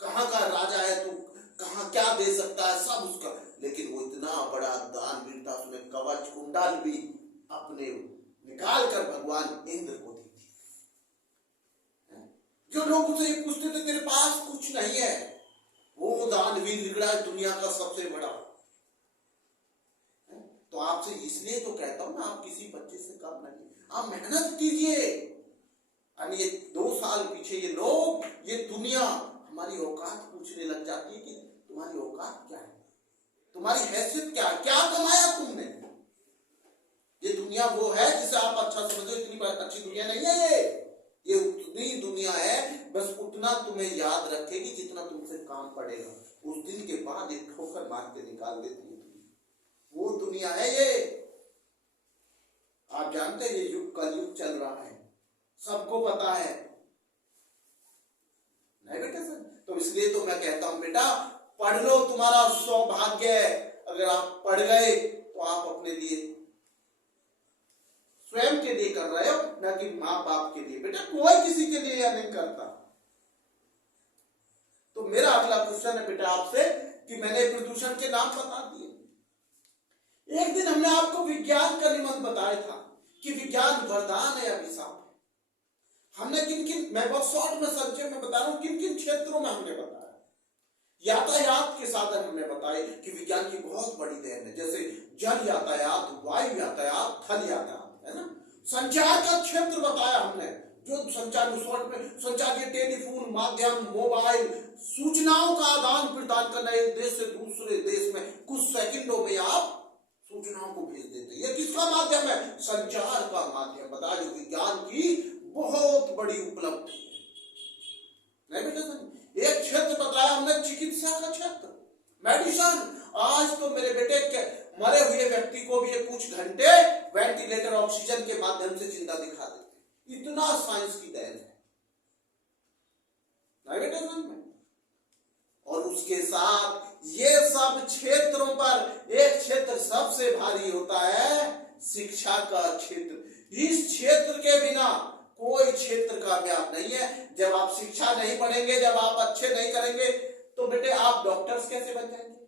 कहां का राजा है तू, कहां क्या दे सकता है, सब उसका। लेकिन वो इतना बड़ा दानवीर था, उसमें कवच कुंडल भी अपने निकाल कर भगवान इंद्र को दी थी। जो लोग उसे ये पूछते थे तेरे पास कुछ नहीं है, वो दानवीर निकला दुनिया का सबसे बड़ा। तो आपसे इसलिए तो कहता हूं ना, आप किसी बच्चे से कम नहीं, आप मेहनत कीजिए। ये 2 साल पीछे ये लोग, ये दुनिया हमारी औकात पूछने लग जाती है कि तुम्हारी औकात क्या है, तुम्हारी हैसियत क्या है, क्या कमाया तुमने। ये दुनिया वो है जिसे आप अच्छा समझो, इतनी अच्छी दुनिया नहीं है ये उतनी दुनिया है, बस उतना तुम्हें याद रखेगी जितना तुमसे काम पड़ेगा। उस दिन के बाद एक ठोकर मार के निकाल देती है, वो दुनिया है ये। आप जानते हैं ये युग कलयुग चल रहा है, सबको पता है नहीं बेटा सर? तो इसलिए तो मैं कहता हूं बेटा पढ़ लो, तुम्हारा सौभाग्य है। अगर आप पढ़ गए तो आप अपने लिए, स्वयं के लिए कर रहे हो, ना कि मां बाप के लिए। बेटा कोई किसी के लिए यह नहीं करता। तो मेरा अगला क्वेश्चन है बेटा आपसे कि मैंने प्रदूषण के नाम बता दिए। एक दिन हमने आपको विज्ञान का निबंध बताया था कि विज्ञान वरदान है या अभिशाप है। हमने किन किन, मैं बहुत शॉर्ट में संक्षेप में बता रहा हूं, किन किन क्षेत्रों में हमने बताया। यातायात के साधन हमने बताए कि विज्ञान की बहुत बड़ी देन है, जैसे जल यातायात, वायु यातायात, थल यातायात, है ना। संचार का क्षेत्र बताया हमने, जो संचार में संचार के टेलीफोन माध्यम, मोबाइल, सूचनाओं का आदान प्रदान करना, एक देश से दूसरे देश में कुछ सेकंडों में आप सूचनाओं को भेज देते हैं। ये किसका माध्यम है? संचार का माध्यम। बताया जो विज्ञान की बहुत बड़ी उपलब्धि है। नहीं बेटा समझ, एक क्षेत्र बताया हमने चिकित्सा का क्षेत्र, मेडिसिन। आज तो मेरे बेटे मरे हुए व्यक्ति को भी ये कुछ घंटे वेंटिलेटर ऑक्सीजन के माध्यम से जिंदा दिखा देते, इतना साइंस की देन है। नहीं बेटा समझ में। और उसके साथ ये सब क्षेत्रों पर एक क्षेत्र सबसे भारी होता है, शिक्षा का क्षेत्र। इस क्षेत्र के बिना कोई क्षेत्र कामयाब नहीं है। जब आप शिक्षा नहीं पढ़ेंगे, जब आप अच्छे नहीं करेंगे, तो बेटे आप डॉक्टर्स कैसे बन जाएंगे,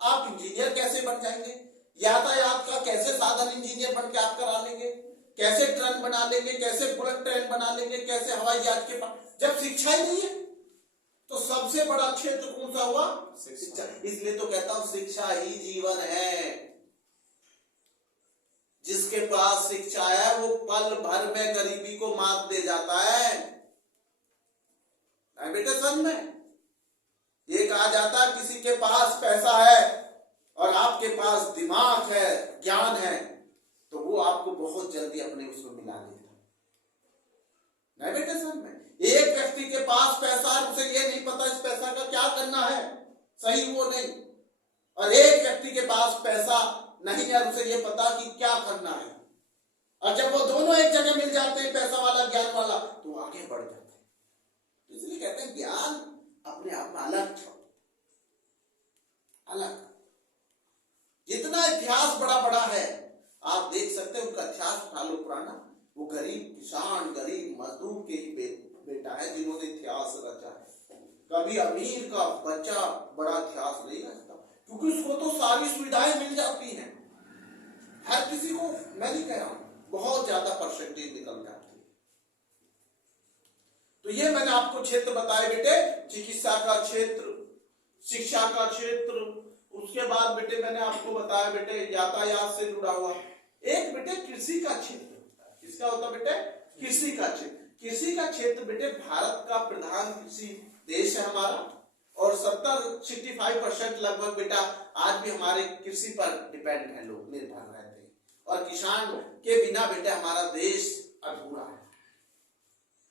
आप इंजीनियर कैसे बन जाएंगे, यातायात का कैसे साधन इंजीनियर बन के आप करा लेंगे, कैसे ट्रेन बना लेंगे, कैसे बुलेट ट्रेन बना लेंगे, कैसे हवाई जहाज के पास, जब शिक्षा ही नहीं है। तो सबसे बड़ा क्षेत्र कौन सा हुआ, शिक्षा। इसलिए तो कहता हूं शिक्षा ही जीवन है। जिसके पास शिक्षा है वो पल भर में गरीबी को मात दे जाता है। बेटे समझ में, ये कहा जाता है किसी के पास पैसा है और आपके पास दिमाग है, ज्ञान है, तो वो आपको बहुत जल्दी अपने उसमें मिला लेगा। नहीं बेटे समझ में, एक व्यक्ति के पास पैसा है, उसे ये नहीं पता इस पैसा का क्या करना है, सही वो नहीं। और एक व्यक्ति के पास पैसा नहीं है, उसे ये पता कि क्या करना है। और जब वो दोनों एक जगह मिल जाते हैं, पैसा वाला ज्ञान वाला, तो आगे बढ़ जाते हैं। इसलिए कहते हैं ज्ञान अपने आप में अलग था, अलग। जितना इतिहास बड़ा बड़ा है, आप देख सकते हैं, उनका इतिहास उठा लो पुराना, वो गरीब किसान, गरीब मजदूर के ही बेटा है जिन्होंने इतिहास रचा है। कभी अमीर का बच्चा बड़ा इतिहास नहीं रचता, क्योंकि उसको तो सारी सुविधाएं मिल जाती हैं। हर किसी को, मैं नहीं कह रहा हूं, बहुत ज्यादा परसेंटेज निकल जाती है। तो ये मैंने आपको क्षेत्र बताए बेटे, चिकित्सा का क्षेत्र, शिक्षा का क्षेत्र। उसके बाद बेटे मैंने आपको बताया बेटे यातायात से जुड़ा हुआ एक बेटे कृषि का क्षेत्र होता है। किसका होता है बेटे, कृषि का क्षेत्र। कृषि का क्षेत्र बेटे भारत का प्रधान कृषि देश है हमारा, और 65% लगभग बेटा आज भी हमारे कृषि पर डिपेंड है, लोग निर्भर रहते हैं। और किसान के बिना बेटे हमारा देश अधूरा है,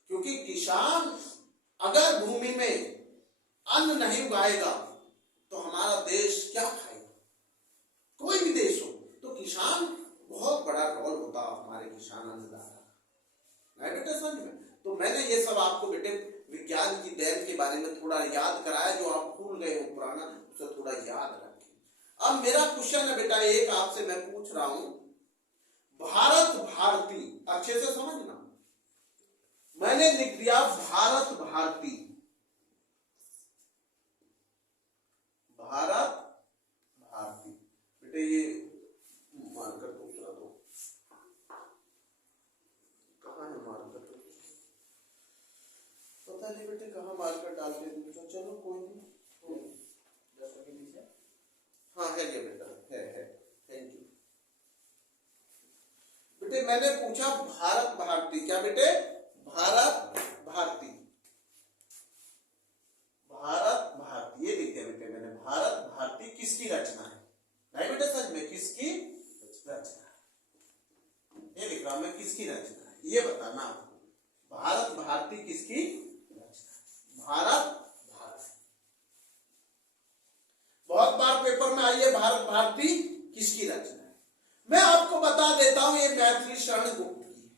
क्योंकि किसान अगर भूमि में अन्न नहीं उगाएगा तो हमारा देश क्या खाएगा। कोई भी देश हो तो किसान बहुत बड़ा रोल होता है, हमारे किसान अन्नदाता। नहीं बेटे समझ में। तो मैंने ये सब आपको बेटे विज्ञान की देन के बारे में थोड़ा याद कराया, जो आप भूल गए हो पुराना, उसे थोड़ा याद रखें। अब मेरा क्वेश्चन है बेटा एक आपसे मैं पूछ रहा हूं, भारत भारती, अच्छे से समझना, मैंने लिख दिया भारत भारती, भारत भारती। बेटे ये मार्कर दूसरा दो, कहाँ है मार्कर, पता नहीं बेटे कहाँ मार्कर डालते दूसरा। चलो कोई नहीं, हाँ है ये बेटा, है। थैंक यू बेटे। मैंने पूछा भारत भारती, क्या बेटे, भारत भारती, भारत भारती, ये लिख दिया बेटे मैंने। भारत भारती किसकी रचना है, नहीं बेटे सच में किसकी रचना है, ये लिख रहा हूं मैं, किसकी रचना है ये बताना आपको। भारत भारती किसकी रचना, भारत भारती। बहुत बार पेपर में आई है भारत भारती किसकी रचना है। मैं आपको बता देता हूं, ये मैथिली शरण गुप्त की।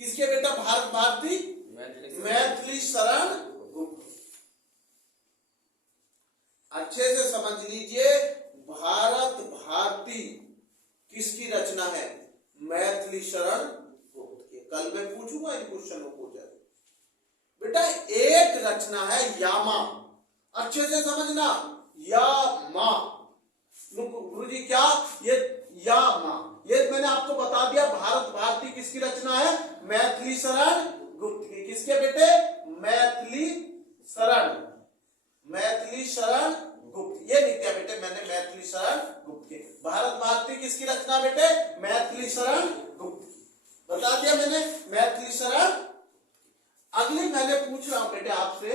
किसके बेटा, भारत भारती मैथिली शरण गुप्त। अच्छे से समझ लीजिए, भारत भारती किसकी रचना है, मैथिली शरण गुप्त की। कल मैं पूछूंगा इन क्वेश्चनों को बेटा। एक रचना है यामा, अच्छे से समझना, यामा। गुरुजी क्या, ये यामा, ये मैंने आपको बता दिया। भारत भारती किसकी रचना है, मैथिली शरण गुप्त की। किसके बेटे, मैथिली शरण, मैथिली शरण गुप्त, ये लिख दिया बेटे मैंने, मैथिली शरण गुप्त की। भारत भारती किसकी रचना बेटे, मैथिली शरण गुप्त की, बता दिया मैंने, मैथिली शरण। अगली मैंने पूछ रहा हूं बेटे आपसे,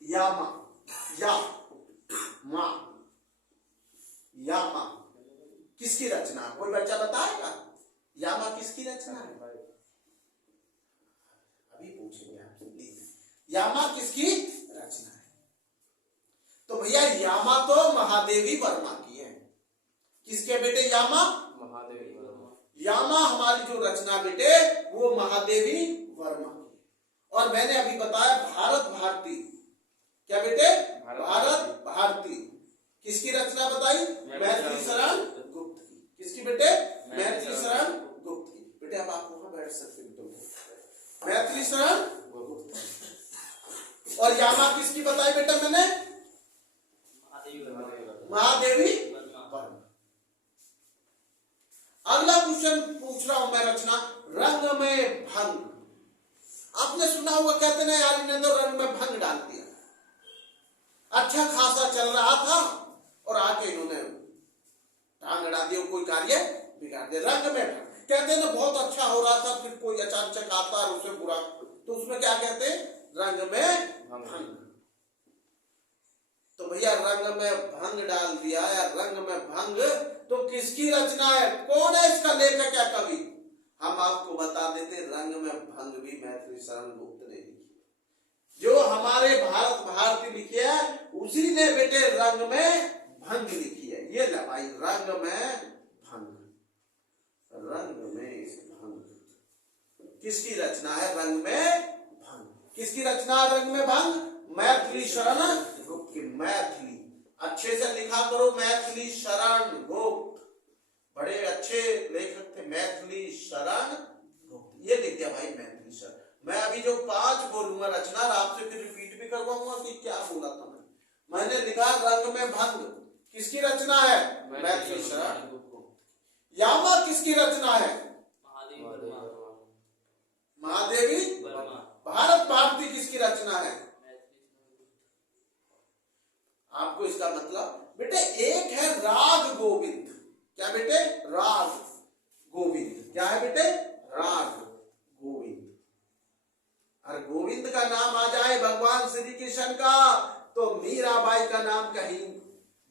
यामा, या मां, यामा किसकी रचना, कोई बच्चा बताएगा, यामा किसकी रचना है? अभी पूछेंगे आपसे प्लीज, यामा किसकी रचना है? तो भैया यामा तो महादेवी वर्मा की है। किसके बेटे? यामा महादेवी वर्मा। यामा हमारी जो रचना बेटे वो महादेवी वर्मा की। और मैंने अभी बताया भारत भारती, क्या बेटे? भारत भारती किसकी रचना बताई? मैथिली शरण गुप्त की। किसकी बेटे? मैथिली शरण गुप्त की। बेटे अब आप वहां बैठ सकते हो। मैथिली शरण गुप्त। और यामा किसकी बताई बेटा मैंने? महादेवी वर्मा। अगला क्वेश्चन पूछ रहा हूं मैं, रचना रंग में भंग। आपने सुना होगा, कहते ना यार इन्होंने तो रंग में भंग डाल दिया। अच्छा खासा चल रहा था और आके इन्होंने टांग अड़ा दिया, कोई कार्य बिगाड़ दिया। रंग में भंग कहते ना, बहुत अच्छा हो रहा था फिर कोई अचानक आता और उसे बुरा, तो उसमें क्या कहते हैं? रंग में भंग। तो भैया रंग में भंग डाल दिया या रंग में भंग तो किसकी रचना है? कौन है इसका लेखक या कवि? हम आपको बता देते, रंग में भंग भी मैथिली शरण गुप्त ने लिखी। जो हमारे भारत भारती लिखी है उसी ने बेटे रंग में भंग लिखी है। ये ना भाई, रंग में भंग, रंग में भंग किसकी रचना है? रंग में भंग किसकी रचना है? रंग में भंग मैथिली शरण गुप्त की। मैथिली अच्छे से लिखा करो, मैथिली शरण गुप्त, बड़े अच्छे लेखक थे मैथिली शरण गुप्त। ये लिख दिया भाई मैथिली शरण। मैं अभी जो 5 बोलूंगा रचना, आपसे फिर रिपीट भी करवाऊंगा कि क्या बोला था मैंने लिखा रंग में भंग किसकी रचना है? मैथिली शरण गुप्त। यामा किसकी रचना है? महादेवी वर्मा। भारत भारती किसकी रचना है? आपको इसका मतलब बेटे, एक है राग गोविंद। क्या बेटे? राग गोविंद। क्या है बेटे? राग गोविंद। और गोविंद का नाम आ जाए भगवान श्री कृष्ण का तो मीराबाई का नाम कहीं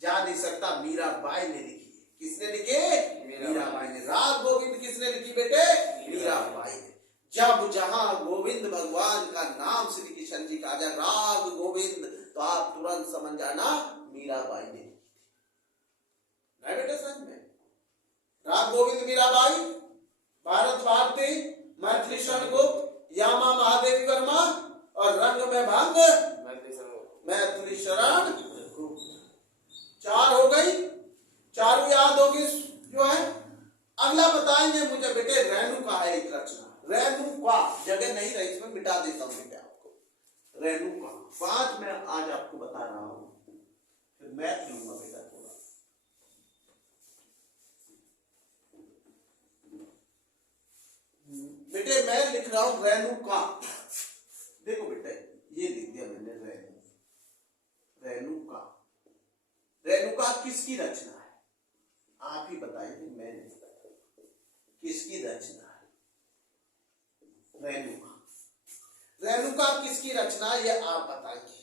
जा नहीं सकता। मीराबाई ने लिखी है। किसने लिखी? मीराबाई ने। राग गोविंद किसने लिखी बेटे? मीराबाई ने। जब जहां गोविंद भगवान का नाम श्री कृष्ण जी का आ जाए राग गोविंद, तो आप तुरंत समझ जाना मीराबाई ने लिखी थी। नहीं बेटे समझ में? राग गोविंद मीराबाई, भारत भारती मैथिली शरण गुप्त, यामा महादेवी वर्मा और रंग में भंग मैथिली शरण गुप्त। 4 हो गई, चारों याद होगी जो है। अगला बताएंगे मुझे बेटे, रेणुका है एक रचना। रेणुका जगह नहीं रही, इसमें मिटा देता हूं बेटे आपको। रेणुका 5 मैं आज आपको बता रहा हूं, फिर मैथ लूंगा बेटा थोड़ा। बेटे मैं लिख रहा हूं रेणुका। देखो बेटे ये लिख दिया मैंने रेणुका। रेणुका किसकी रचना है? आप ही बताइए, मैं नहीं बताता किसकी रचना है। रेणुका किसकी रचना है ये आप बताइए,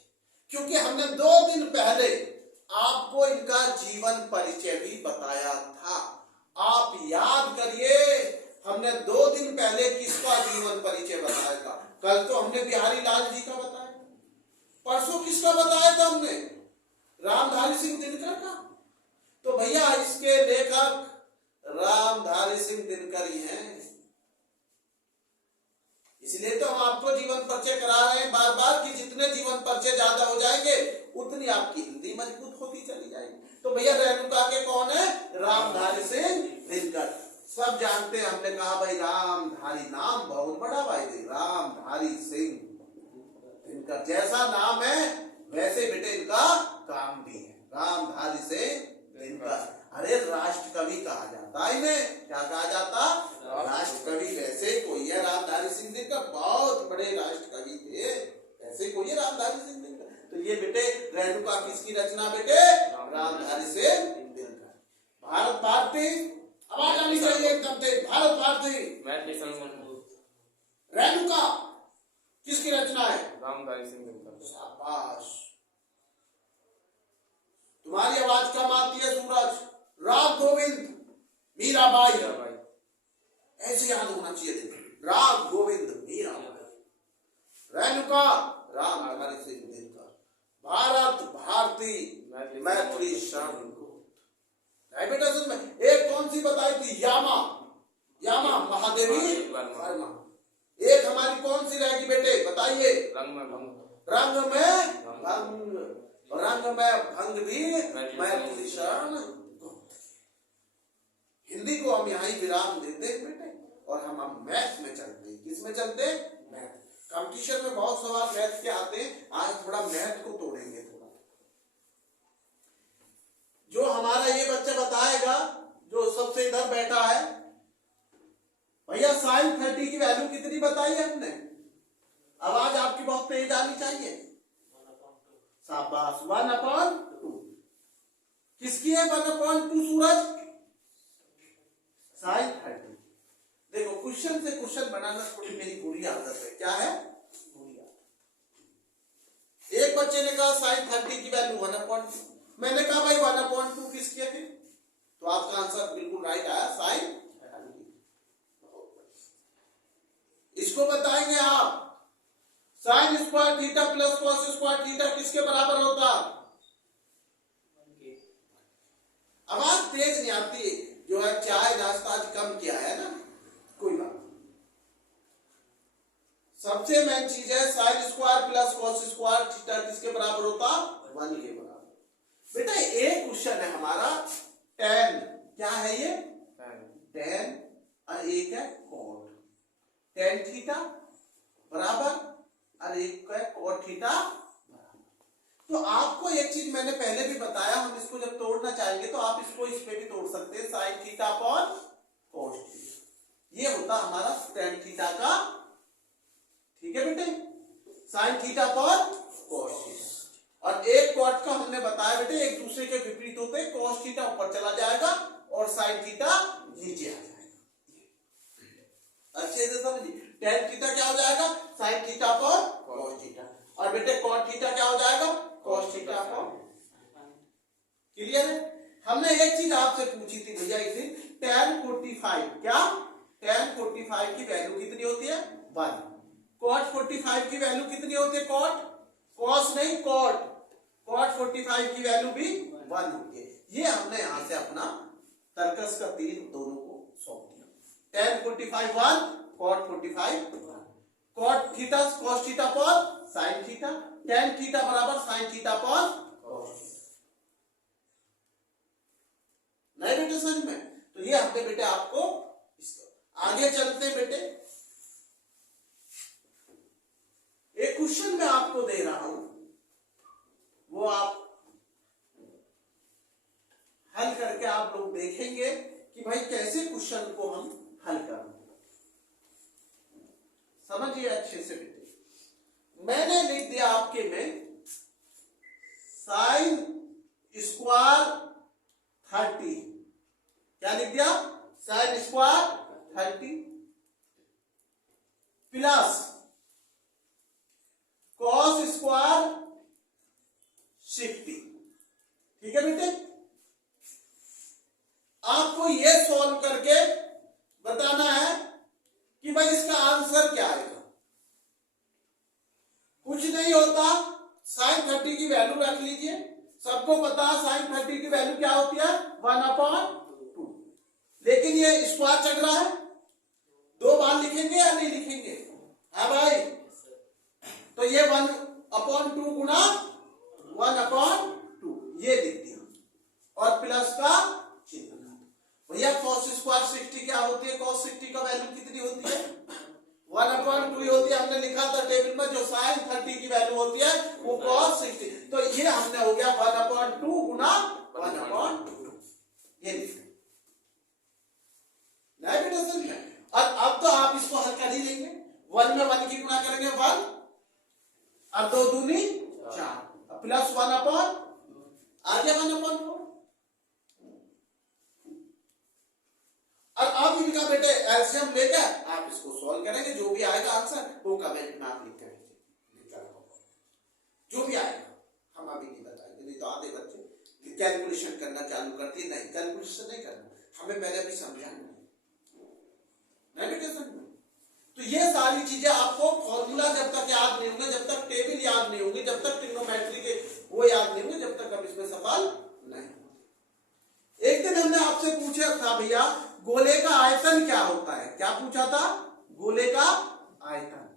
क्योंकि हमने 2 दिन पहले आपको इनका जीवन परिचय भी बताया था। आप याद करिए, हमने 2 दिन पहले किसका जीवन परिचय बताया था? कल तो हमने बिहारी लाल जी का बताया, परसों किसका बताया था हमने? रामधारी सिंह दिनकर का। तो भैया इसके लेखक रामधारी सिंह दिनकर ही हैं, इसलिए तो हम आपको जीवन परिचय करा रहे हैं बार बार कि जितने जीवन परिचय ज्यादा हो जाएंगे उतनी आपकी हिंदी मजबूत होती चली जाएगी। तो भैया रेणुका के कौन है? रामधारी सिंह दिनकर। सब जानते हैं, हमने कहा भाई रामधारी नाम बहुत बड़ा भाई, रामधारी सिंह दिनकर जैसा नाम है वैसे बेटे इनका काम भी है। रामधारी सिंह दिनकर, अरे राष्ट्र कवि कहा जाता है इन्हें। क्या कहा जाता? राष्ट्र कवि। वैसे कोई है रामधारी सिंह दिनकर, बहुत बड़े राष्ट्र कवि थे, ऐसे कोई है रामधारी सिंह दिनकर। तो ये बेटे रेणुका किसकी रचना बेटे? रामधारी सिंह दिनकर। भारत भारती, आवाज आनी चाहिए एकदम तेज। भारत भारती मैथिली शरण गुप्त। रेणुका किसकी रचना है? रामधारी सिंह दिनकर। शाबाश, तुम्हारी आवाज कम आती है सूरज। राग गोविंद मीराबाई, ऐसे याद होना चाहिए। देखो राम गोविंद ही राम है, रेणुका राम हमारे से जुड़े का, भारत भारती मैथिली शरण को। बेटा में एक कौन सी बताई थी? यामा, यामा महादेवी वर्मा। एक हमारी कौन सी रहेगी बेटे बताइए? रंग में भंग, रंग में भंग, रंग में भंग भी मैथिली शरण गुप्त। हिंदी को हम यहाँ ही विराम देते हैं बेटे, और हम मैथ में चलते हैं। किस में चलते हैं? मैथ। कंपटीशन में बहुत सवाल मैथ के आते हैं, आज थोड़ा मैथ को तोड़ेंगे थोड़ा। जो हमारा ये बच्चा बताएगा, जो सबसे इधर बैठा है, भैया साइन 30 की वैल्यू कितनी बताई है हमने? आवाज आपकी बहुत तेज आनी चाहिए। शाबाश, 1/2। किसकी है 1/2 सूरज? साइन 30। देखो क्वेश्चन से क्वेश्चन बनाना थोड़ी मेरी बुरी आदत है। क्या है? बुरी आदत। एक बच्चे ने कहा साइन 30 की वैल्यू 1/2। मैंने कहा भाई 1/2 किसकी है फिर? तो आपका आंसर बिल्कुल राइट आया, साइन 30। इसको बताएंगे आप, sine square theta plus cos square theta किसके बराबर होता? आवाज तेज नहीं आती, जो है चाय नाश्ता आज कम किया है ना, कोई बात नहीं। सबसे मेन चीज है sine square plus cos square theta किसके बराबर होता? 1 के बराबर। बेटा एक क्वेश्चन है हमारा tan, क्या है ये? tan, और एक है cot। tan थीटा बराबर और एक है cot थीटा। तो आपको एक चीज मैंने पहले भी बताया, हम इसको जब तोड़ना चाहेंगे तो आप इसको इस पे भी तोड़ सकते हैं, sine theta upon cos theta. ये होता हमारा tan थीटा का, ठीक है बेटे, sine theta upon cos theta. और एक कॉट का हमने बताया बेटे एक दूसरे के विपरीत होते हैं, cos थीटा ऊपर चला जाएगा और साइन थीटा नीचे आ जाएगा। अच्छे से समझिए, tan थीटा क्या हो जाएगा? Sine theta upon cos theta. और बेटे cot थीटा क्या हो जाएगा? cos theta upon. क्लियर है? हमने एक चीज आपसे पूछी थी भैया एक दिन, tan 45, क्या tan 45 की वैल्यू कितनी होती है? 1। cot 45 की वैल्यू कितनी होती है? cot, cos नहीं cot, cot 45 की वैल्यू भी 1 होती है। ये हमने यहां से अपना तर्कस का तीर दोनों को सौंप दिया। tan 45 1, cot 45 1। cot theta cos theta पर sin थीटा, tan थीटा बराबर sin थीटा पर cos थीटा। नहीं बेटे समझ में? तो ये हमने बेटे आपको आगे चलते बेटे, एक क्वेश्चन मैं आपको दे रहा हूं, वो आप हल करके आप लोग देखेंगे कि भाई कैसे क्वेश्चन को हम हल करें। समझिए अच्छे से बेटे, मैंने लिख दिया आपके में साइन स्क्वायर 30, क्या लिख दिया? Sine square 30 plus cos square 60। ठीक है बेटे, आपको यह सॉल्व करके बताना है कि भाई इसका आंसर क्या आएगा। कुछ नहीं होता, साइन 30 की वैल्यू रख लीजिए। सबको पता है साइन 30 की वैल्यू क्या होती है? 1/2। लेकिन ये स्क्वायर चल रहा है, 2 बार लिखेंगे या नहीं लिखेंगे? हाँ भाई, तो ये 1/2 गुना 1/2 ये लिख दिया और प्लस का चिन्ह। भैया cos स्क्वायर 60 क्या होती है? cos 60 का वैल्यू कितनी होती है? 1/2 होती है। हमने लिखा था टेबल में, जो sin 30 की वैल्यू होती है वो cos 60। तो ये हमने हो गया 1/2 गुना 1/2 ये लिखा। नहीं बेटा समझ में? और अब तो आप इसको हल कर ही लेंगे। 1 में 1 की गुणा करेंगे 1 और 2 दूनी 4 प्लस 1/, आ गया 1/4। और अब इनका बेटे एलसीएम लेकर आप इसको सॉल्व करेंगे, जो भी आएगा आंसर वो कमेंट में आप लिख कर जो भी आएगा। हम अभी नहीं बताएंगे, नहीं तो आधे बच्चे कैलकुलेशन करना चालू करती है। नहीं, कैलकुलेशन नहीं करना, हमें पहले भी समझाना। वो याद नहीं होंगे जब तक हम इसमें सफल नहीं। एक दिन हमने आपसे पूछा था भैया गोले का आयतन क्या होता है, क्या पूछा था? गोले का आयतन।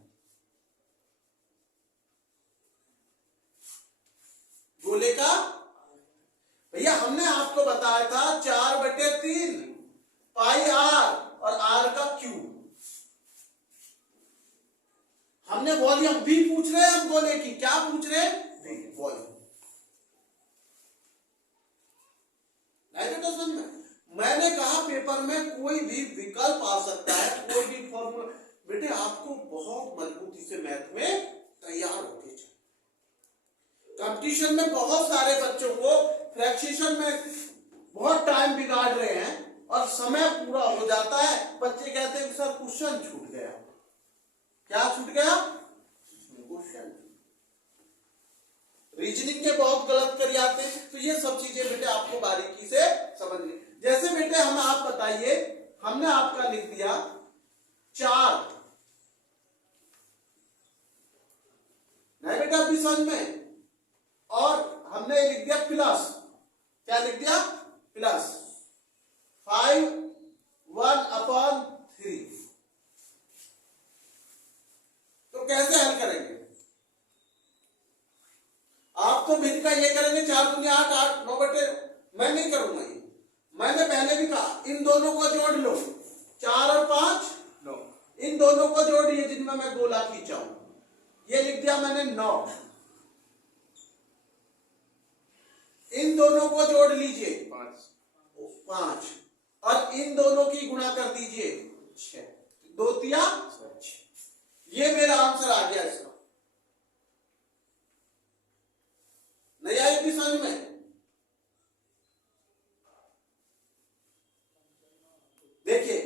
गोले का भैया हमने आपको बताया था 4/3 पाई आर और आर का क्यूब। हमने वॉल्यूम भी पूछ रहे हैं हम गोले की, क्या पूछ रहे हैं? वॉल्यूम। नहीं बेटा समझ में? मैंने कहा पेपर में कोई भी विकल्प आ सकता है, कोई भी फॉर्मूला। बेटे आपको बहुत मजबूती से मैथ में तैयार होके चाहिए। कंपटीशन में बहुत सारे बच्चों को फ्रैक्शन में बहुत टाइम बिगाड़ रहे हैं और समय पूरा हो जाता है, बच्चे कहते हैं सर क्वेश्चन छूट गया। क्या छूट गया? क्वेश्चन। रीजनिंग के बहुत गलत कर जाते हैं। तो ये सब चीजें बेटे आपको बारीकी से समझनी। जैसे बेटे हम आप बताइए, हमने आपका लिख दिया 4, नहीं बेटा अभी समझ में, और हमने लिख दिया प्लस, क्या लिख दिया? प्लस 5 1/3। तो कैसे हल करेंगे? आप तो भिन्न का ये करेंगे 4 दूनी 8, 8 9 बटे। मैं नहीं करूंगा ये। मैंने पहले भी कहा इन दोनों को जोड़ लो, 4 और 5 9, इन दोनों को जोड़िए जिनमें मैं गोला खींचा हूं। ये लिख दिया मैंने 9। इन दोनों को जोड़ लीजिए 5 और इन दोनों की गुणा कर दीजिए 6, 2 तिया 6। ये मेरा आंसर आ गया इसका। नहीं आई भी समझ में? देखिए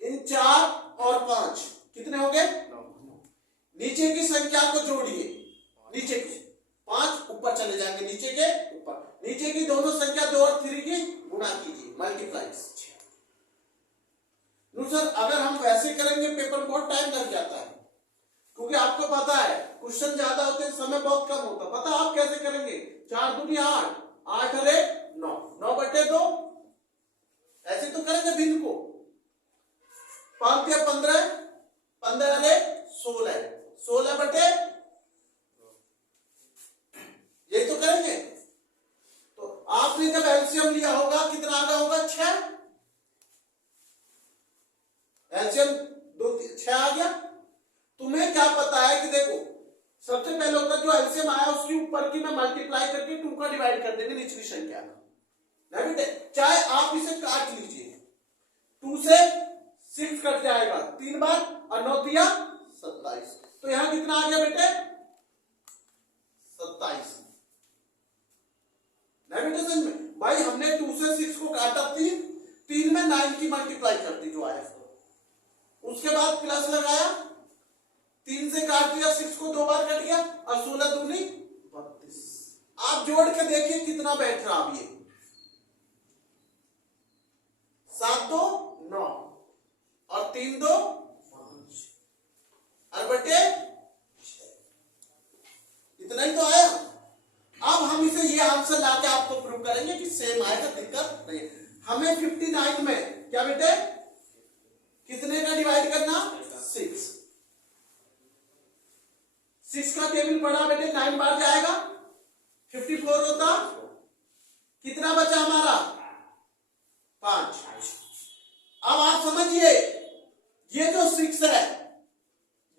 इन 4 और 5 कितने हो गए? 9। नीचे की संख्या को जोड़िए, नीचे की 5 ऊपर चले जाएंगे, नीचे के ऊपर, नीचे की दोनों संख्या 2 और 3 की गुणा कीजिए, मल्टीप्लाई। सर अगर हम वैसे करेंगे पेपर बहुत टाइम लग जाता है, क्योंकि आपको पता है क्वेश्चन ज्यादा होते हैं, समय बहुत कम होता है। पता आप कैसे करेंगे? 4 दूनी 8, 8 और 1 9, 9/2 ऐसे तो करेंगे भिन्न को। 5 या 15, 15 और 1 16, 16/, ये तो करेंगे। तो आपने जब एलसीएम लिया होगा कितना आ गया होगा? 6। एलसीएम 6 आ गया। तुम्हें क्या पता है कि देखो सबसे पहले होता जो एलसीएम आया उसके ऊपर की मैं मल्टीप्लाई करके 2 का डिवाइड कर देंगे निचली संख्या का। नहीं बेटे चाहे आप इसे काट लीजिए, 2 से 6 कट जाएगा 3 बार और 9 तिया 27। तो यहां कितना आ गया बेटे? 27। नहीं बेटे समझ में? भाई हमने 2 से 6 को काटा 3 में 9 की मल्टीप्लाई कर दी जो आया, उसके बाद प्लस लगाया, 3 से काट दिया, 6 को 2 बार कट गया और 16 दूनी 32। आप जोड़ के देखिए कितना बैठ रहा अब ये 7 2 9 और 3 2 5 और बटे 6, इतना ही तो आया। अब हम इसे ये आंसर लाके आपको प्रूव करेंगे कि सेम आएगा, दिक्कत नहीं। हमें 59 में क्या बेटे कितने का डिवाइड करना? 6। 6 का टेबल पड़ा बेटे 9 बार जाएगा, 54 होता। कितना बचा हमारा? 5। अब आप समझिए ये जो 6 है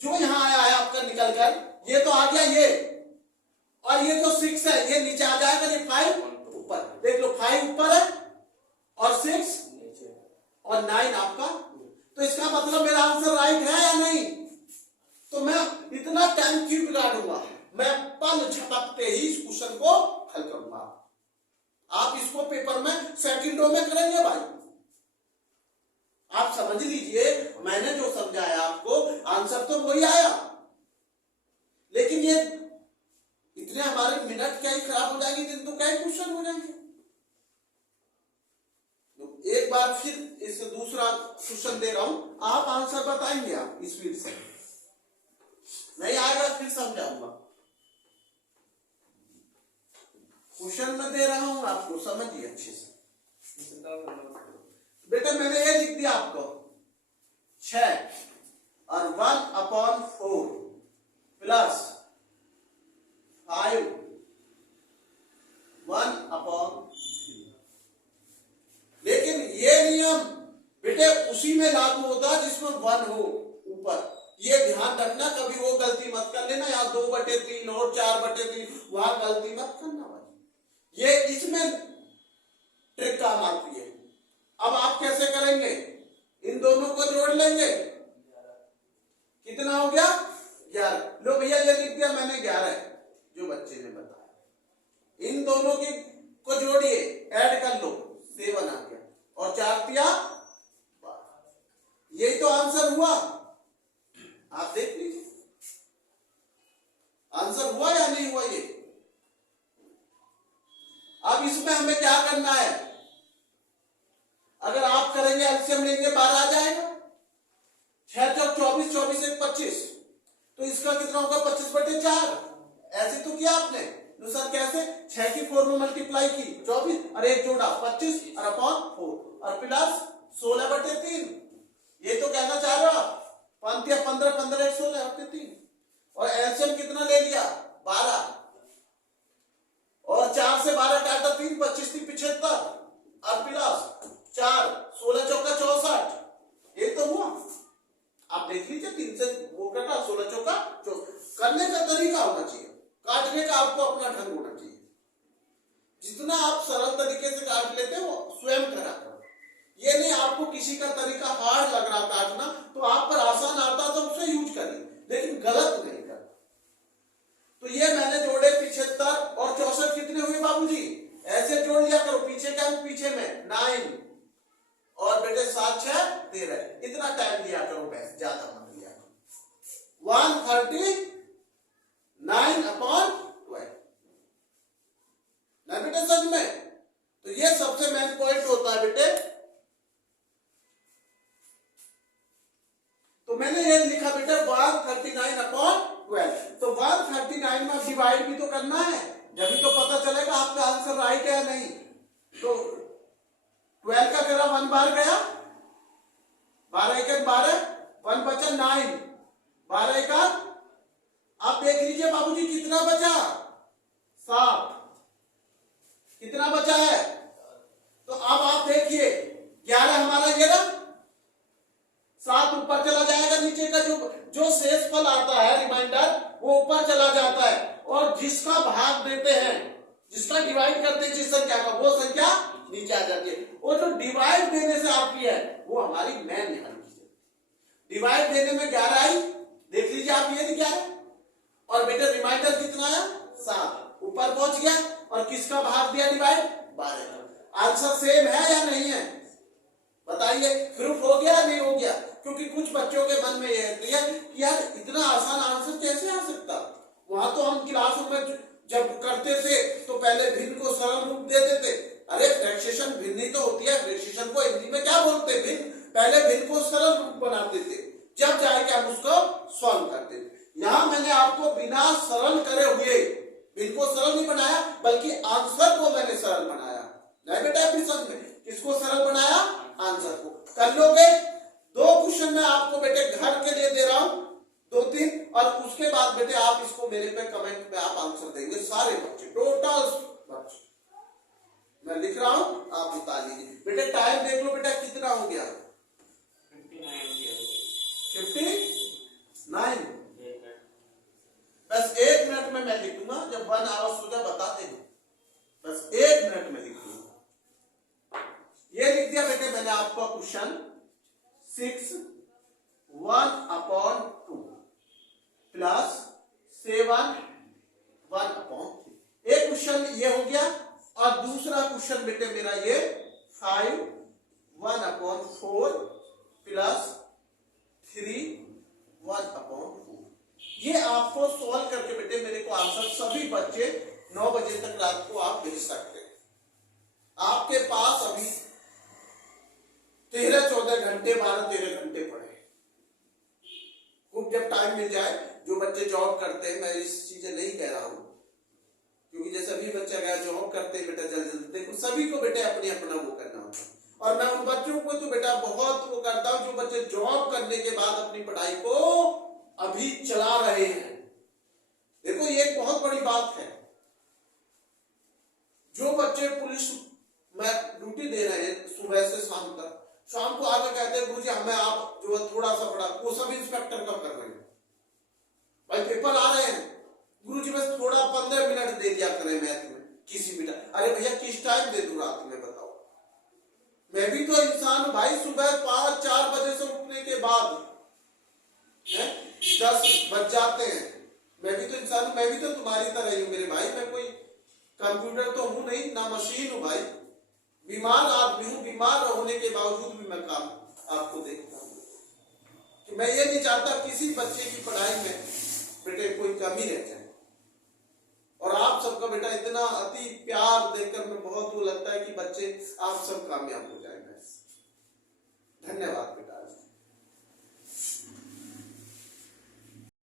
जो यहां आया है आपका निकल कर, ये तो आ गया ये, और ये जो 6 है ये नीचे आ जाएगा, ये 5 ऊपर। देख लो 5 ऊपर है और 6 और 9 आपका। तो इसका मतलब मेरा आंसर राइट है या नहीं? तो मैं इतना टाइम क्यों बिगाड़ूंगा? मैं पल झपकते ही इस क्वेश्चन को हल करूंगा। आप इसको पेपर में सेकंडों में करेंगे भाई। आप समझ लीजिए मैंने जो समझाया आपको आंसर तो वही आया, लेकिन ये इतने हमारे मिनट क्या ही खराब हो जाएंगे, दिन तो क्या ही क्वेश्चन हो जाएंगे। तो एक बार फिर इस दूसरा क्वेश्चन दे रहा हूं, आप आंसर बताएंगे आप स्पीड से, नहीं आएगा फिर समझाऊंगा। क्वेश्चन में दे रहा हूं, आपको समझिए अच्छे से। नंबर बेटा मैंने ये लिख दिया आपको 6 और 1/4 प्लस 5 1/3। लेकिन ये नियम बेटे उसी में लागू होता है जिसमें 1 हो ऊपर। ये ध्यान रखना, कभी वो गलती मत कर लेना, या 2/3 और 4/3 वहां गलती मत करना भाई। ये इसमें ट्रिक काम आती है। अब आप कैसे करेंगे, इन दोनों को जोड़ लेंगे, कितना हो गया 11। लो भैया ये लिख दिया मैंने 11 जो बच्चे ने बताया। इन दोनों की को जोड़िए, ऐड कर लो, 7 आ गया और 4 तिया 12। यही तो आंसर हुआ, आप देख लीजिए आंसर हुआ या नहीं हुआ ये। अब इसमें हमें क्या करना है, अगर आप करेंगे एलसीएम लेंगे 12 आ जाएगा, 6 चौक 24, 24 एक 25, तो इसका कितना होगा 25/4। ऐसे तो किया आपने, तो सर कैसे, 6 की 4 में मल्टीप्लाई की 24 और एक जोड़ा 25 और अपॉन 4 और प्लस 16/3। ये तो कहना चाह रहे हो आप, 5 या 15, 15 एक 16/3 और एलसीएम कितना ले लिया 12 और 4 से 12 काटा 3, 25 3 75 और प्लस 4 16 चौका 64। ये तो हुआ, आप देख लीजिए 3 से वो कटा 16 चौका 64। करने का तरीका होना चाहिए, काटने का आपको अपना ढंग होना चाहिए। जितना आप सरल तरीके से काट लेते हो स्वयं करा करो। ये नहीं आपको किसी का तरीका हार्ड लग रहा काटना तो आप पर आसान आता तो उसे यूज करिए, लेकिन गलत नहीं कर। तो ये मैंने जोड़े 75 और 64 कितने हुए बाबूजी, ऐसे जोड़ लिया करो, पीछे क्या पीछे में 9 और बेटे 7 6 13। इतना टाइम लिया करो, बस ज्यादा मत लिया करो। 139/12 ना बेटे समझ में। तो ये सबसे मेन पॉइंट होता है बेटे। तो मैंने ये लिखा बेटा 139/12। तो 139 में डिवाइड भी तो करना है, जब तो पता चलेगा आपका आंसर राइट है या नहीं। तो 12 का करा 1 बार गया, 12 एक 12, 1 बचा 9, 12 एक। आप देख लीजिए बाबूजी कितना बचा 7, कितना बचा है। तो अब आप देखिए 11 हमारा ये ना, 7 ऊपर चला जाएगा, नीचे का जो शेष फल आता है रिमाइंडर वो ऊपर चला जाता है, और जिसका भाग देते हैं, जिसका डिवाइड करते हैं जिस संख्या का, वो संख्या नीचे आ जाती है। और जो डिवाइड देने से आपकी है वो हमारी मेन निकाल लीजिए। डिवाइड देने में 11 आई, देख लीजिए आप ये 11 और बेटा रिमाइंडर कितना आया 7 ऊपर पहुंच गया, और किसका भाग दिया डिवाइड 12। आंसर सेम है या नहीं है बताइए, प्रूफ हो गया नहीं हो गया। क्योंकि कुछ बच्चों के मन में ये है कि यार इतना आसान आंसर कैसे आ सकता। वहां तो हम क्लासों में जब करते थे तो पहले भिन्न को सरल रूप दे देते। अरे फ्रैक्शन भिन्न ही तो होती है, फ्रैक्शन को हिंदी में क्या बोलते हैं भिन्न। पहले भिन्न को सरल रूप बनाते थे, जब जाके हम उसको सॉल्व करते थे। यहाँ मैंने आपको बिना सरल करे हुए भिन्न को सरल नहीं बनाया, बल्कि आंसर को मैंने सरल बनाया। नहीं बेटा समझ में, किसको सरल बनाया, आंसर को। कर लोगे 2 क्वेश्चन मैं आपको बेटे घर के लिए दे रहा हूं 2-3, और उसके बाद बेटे आप इसको मेरे पे कमेंट पे आप आंसर देंगे सारे बच्चे, टोटल बच्चे मैं लिख रहा हूं, आप बता लीजिए। बेटे टाइम देख लो बेटा कितना हो गया 59। बस 1 मिनट में मैं लिखूंगा, जब 1 आवर्स हो जाए बताते हैं, बस 1 मिनट में लिखूंगा। ये लिख दिया बेटे मैंने आपको क्वेश्चन 6 1/2 प्लस 7 1/3। एक क्वेश्चन ये हो गया, और दूसरा क्वेश्चन बेटे मेरा ये 5 1/4 प्लस 3 1/4। ये आपको सॉल्व करके बेटे मेरे को आंसर सभी बच्चे 9 बजे तक रात को आप भेज सकते हैं। आपके पास अभी 13-14 घंटे 12-13 घंटे पड़े। खूब जब टाइम मिल जाए, जो बच्चे जॉब करते हैं, मैं इस चीजें नहीं कह रहा हूं, क्योंकि जैसे अभी बच्चा गया जॉब करते हैं बेटा जल्दी जल्दी, देखो सभी को बेटा अपने अपना वो करना होता है। और मैं उन बच्चों को तो बेटा बहुत वो करता हूं जो बच्चे जॉब करने के बाद अपनी पढ़ाई को अभी चला रहे हैं। देखो ये एक बहुत बड़ी बात है। जो बच्चे पुलिस में ड्यूटी दे रहे हैं सुबह से शाम तक, शाम को आगे कहते हैं गुरुजी हमें आप जो है थोड़ा सा पढ़ा, वो सब इंस्पेक्टर का कर रहे हैं। भाई पेपर आ रहे हैं, गुरुजी बस थोड़ा 15 मिनट दे दिया करें मैथ में किसी भी टाइम। अरे भैया किस टाइम दे दूं रात में बताओ? मैं भी तो इंसान हूं भाई। सुबह 5-4 बजे से उठने के बाद 10 बज जाते हैं। मैं भी तो इंसान हूं, मैं भी तो तुम्हारी तरह ही हूं मेरे भाई। मैं कोई कंप्यूटर तो हूं नहीं, ना मशीन हूं भाई। बीमार आदमी हूं, बीमार होने के बावजूद भी मैं काम आपको देखता हूं कि मैं ये नहीं चाहता किसी बच्चे की पढ़ाई में बेटे कोई कमी रह जाए। और आप सबका बेटा इतना अति प्यार देखकर मैं बहुत वो लगता है कि बच्चे आप सब कामयाब हो जाएंगे। धन्यवाद बेटा।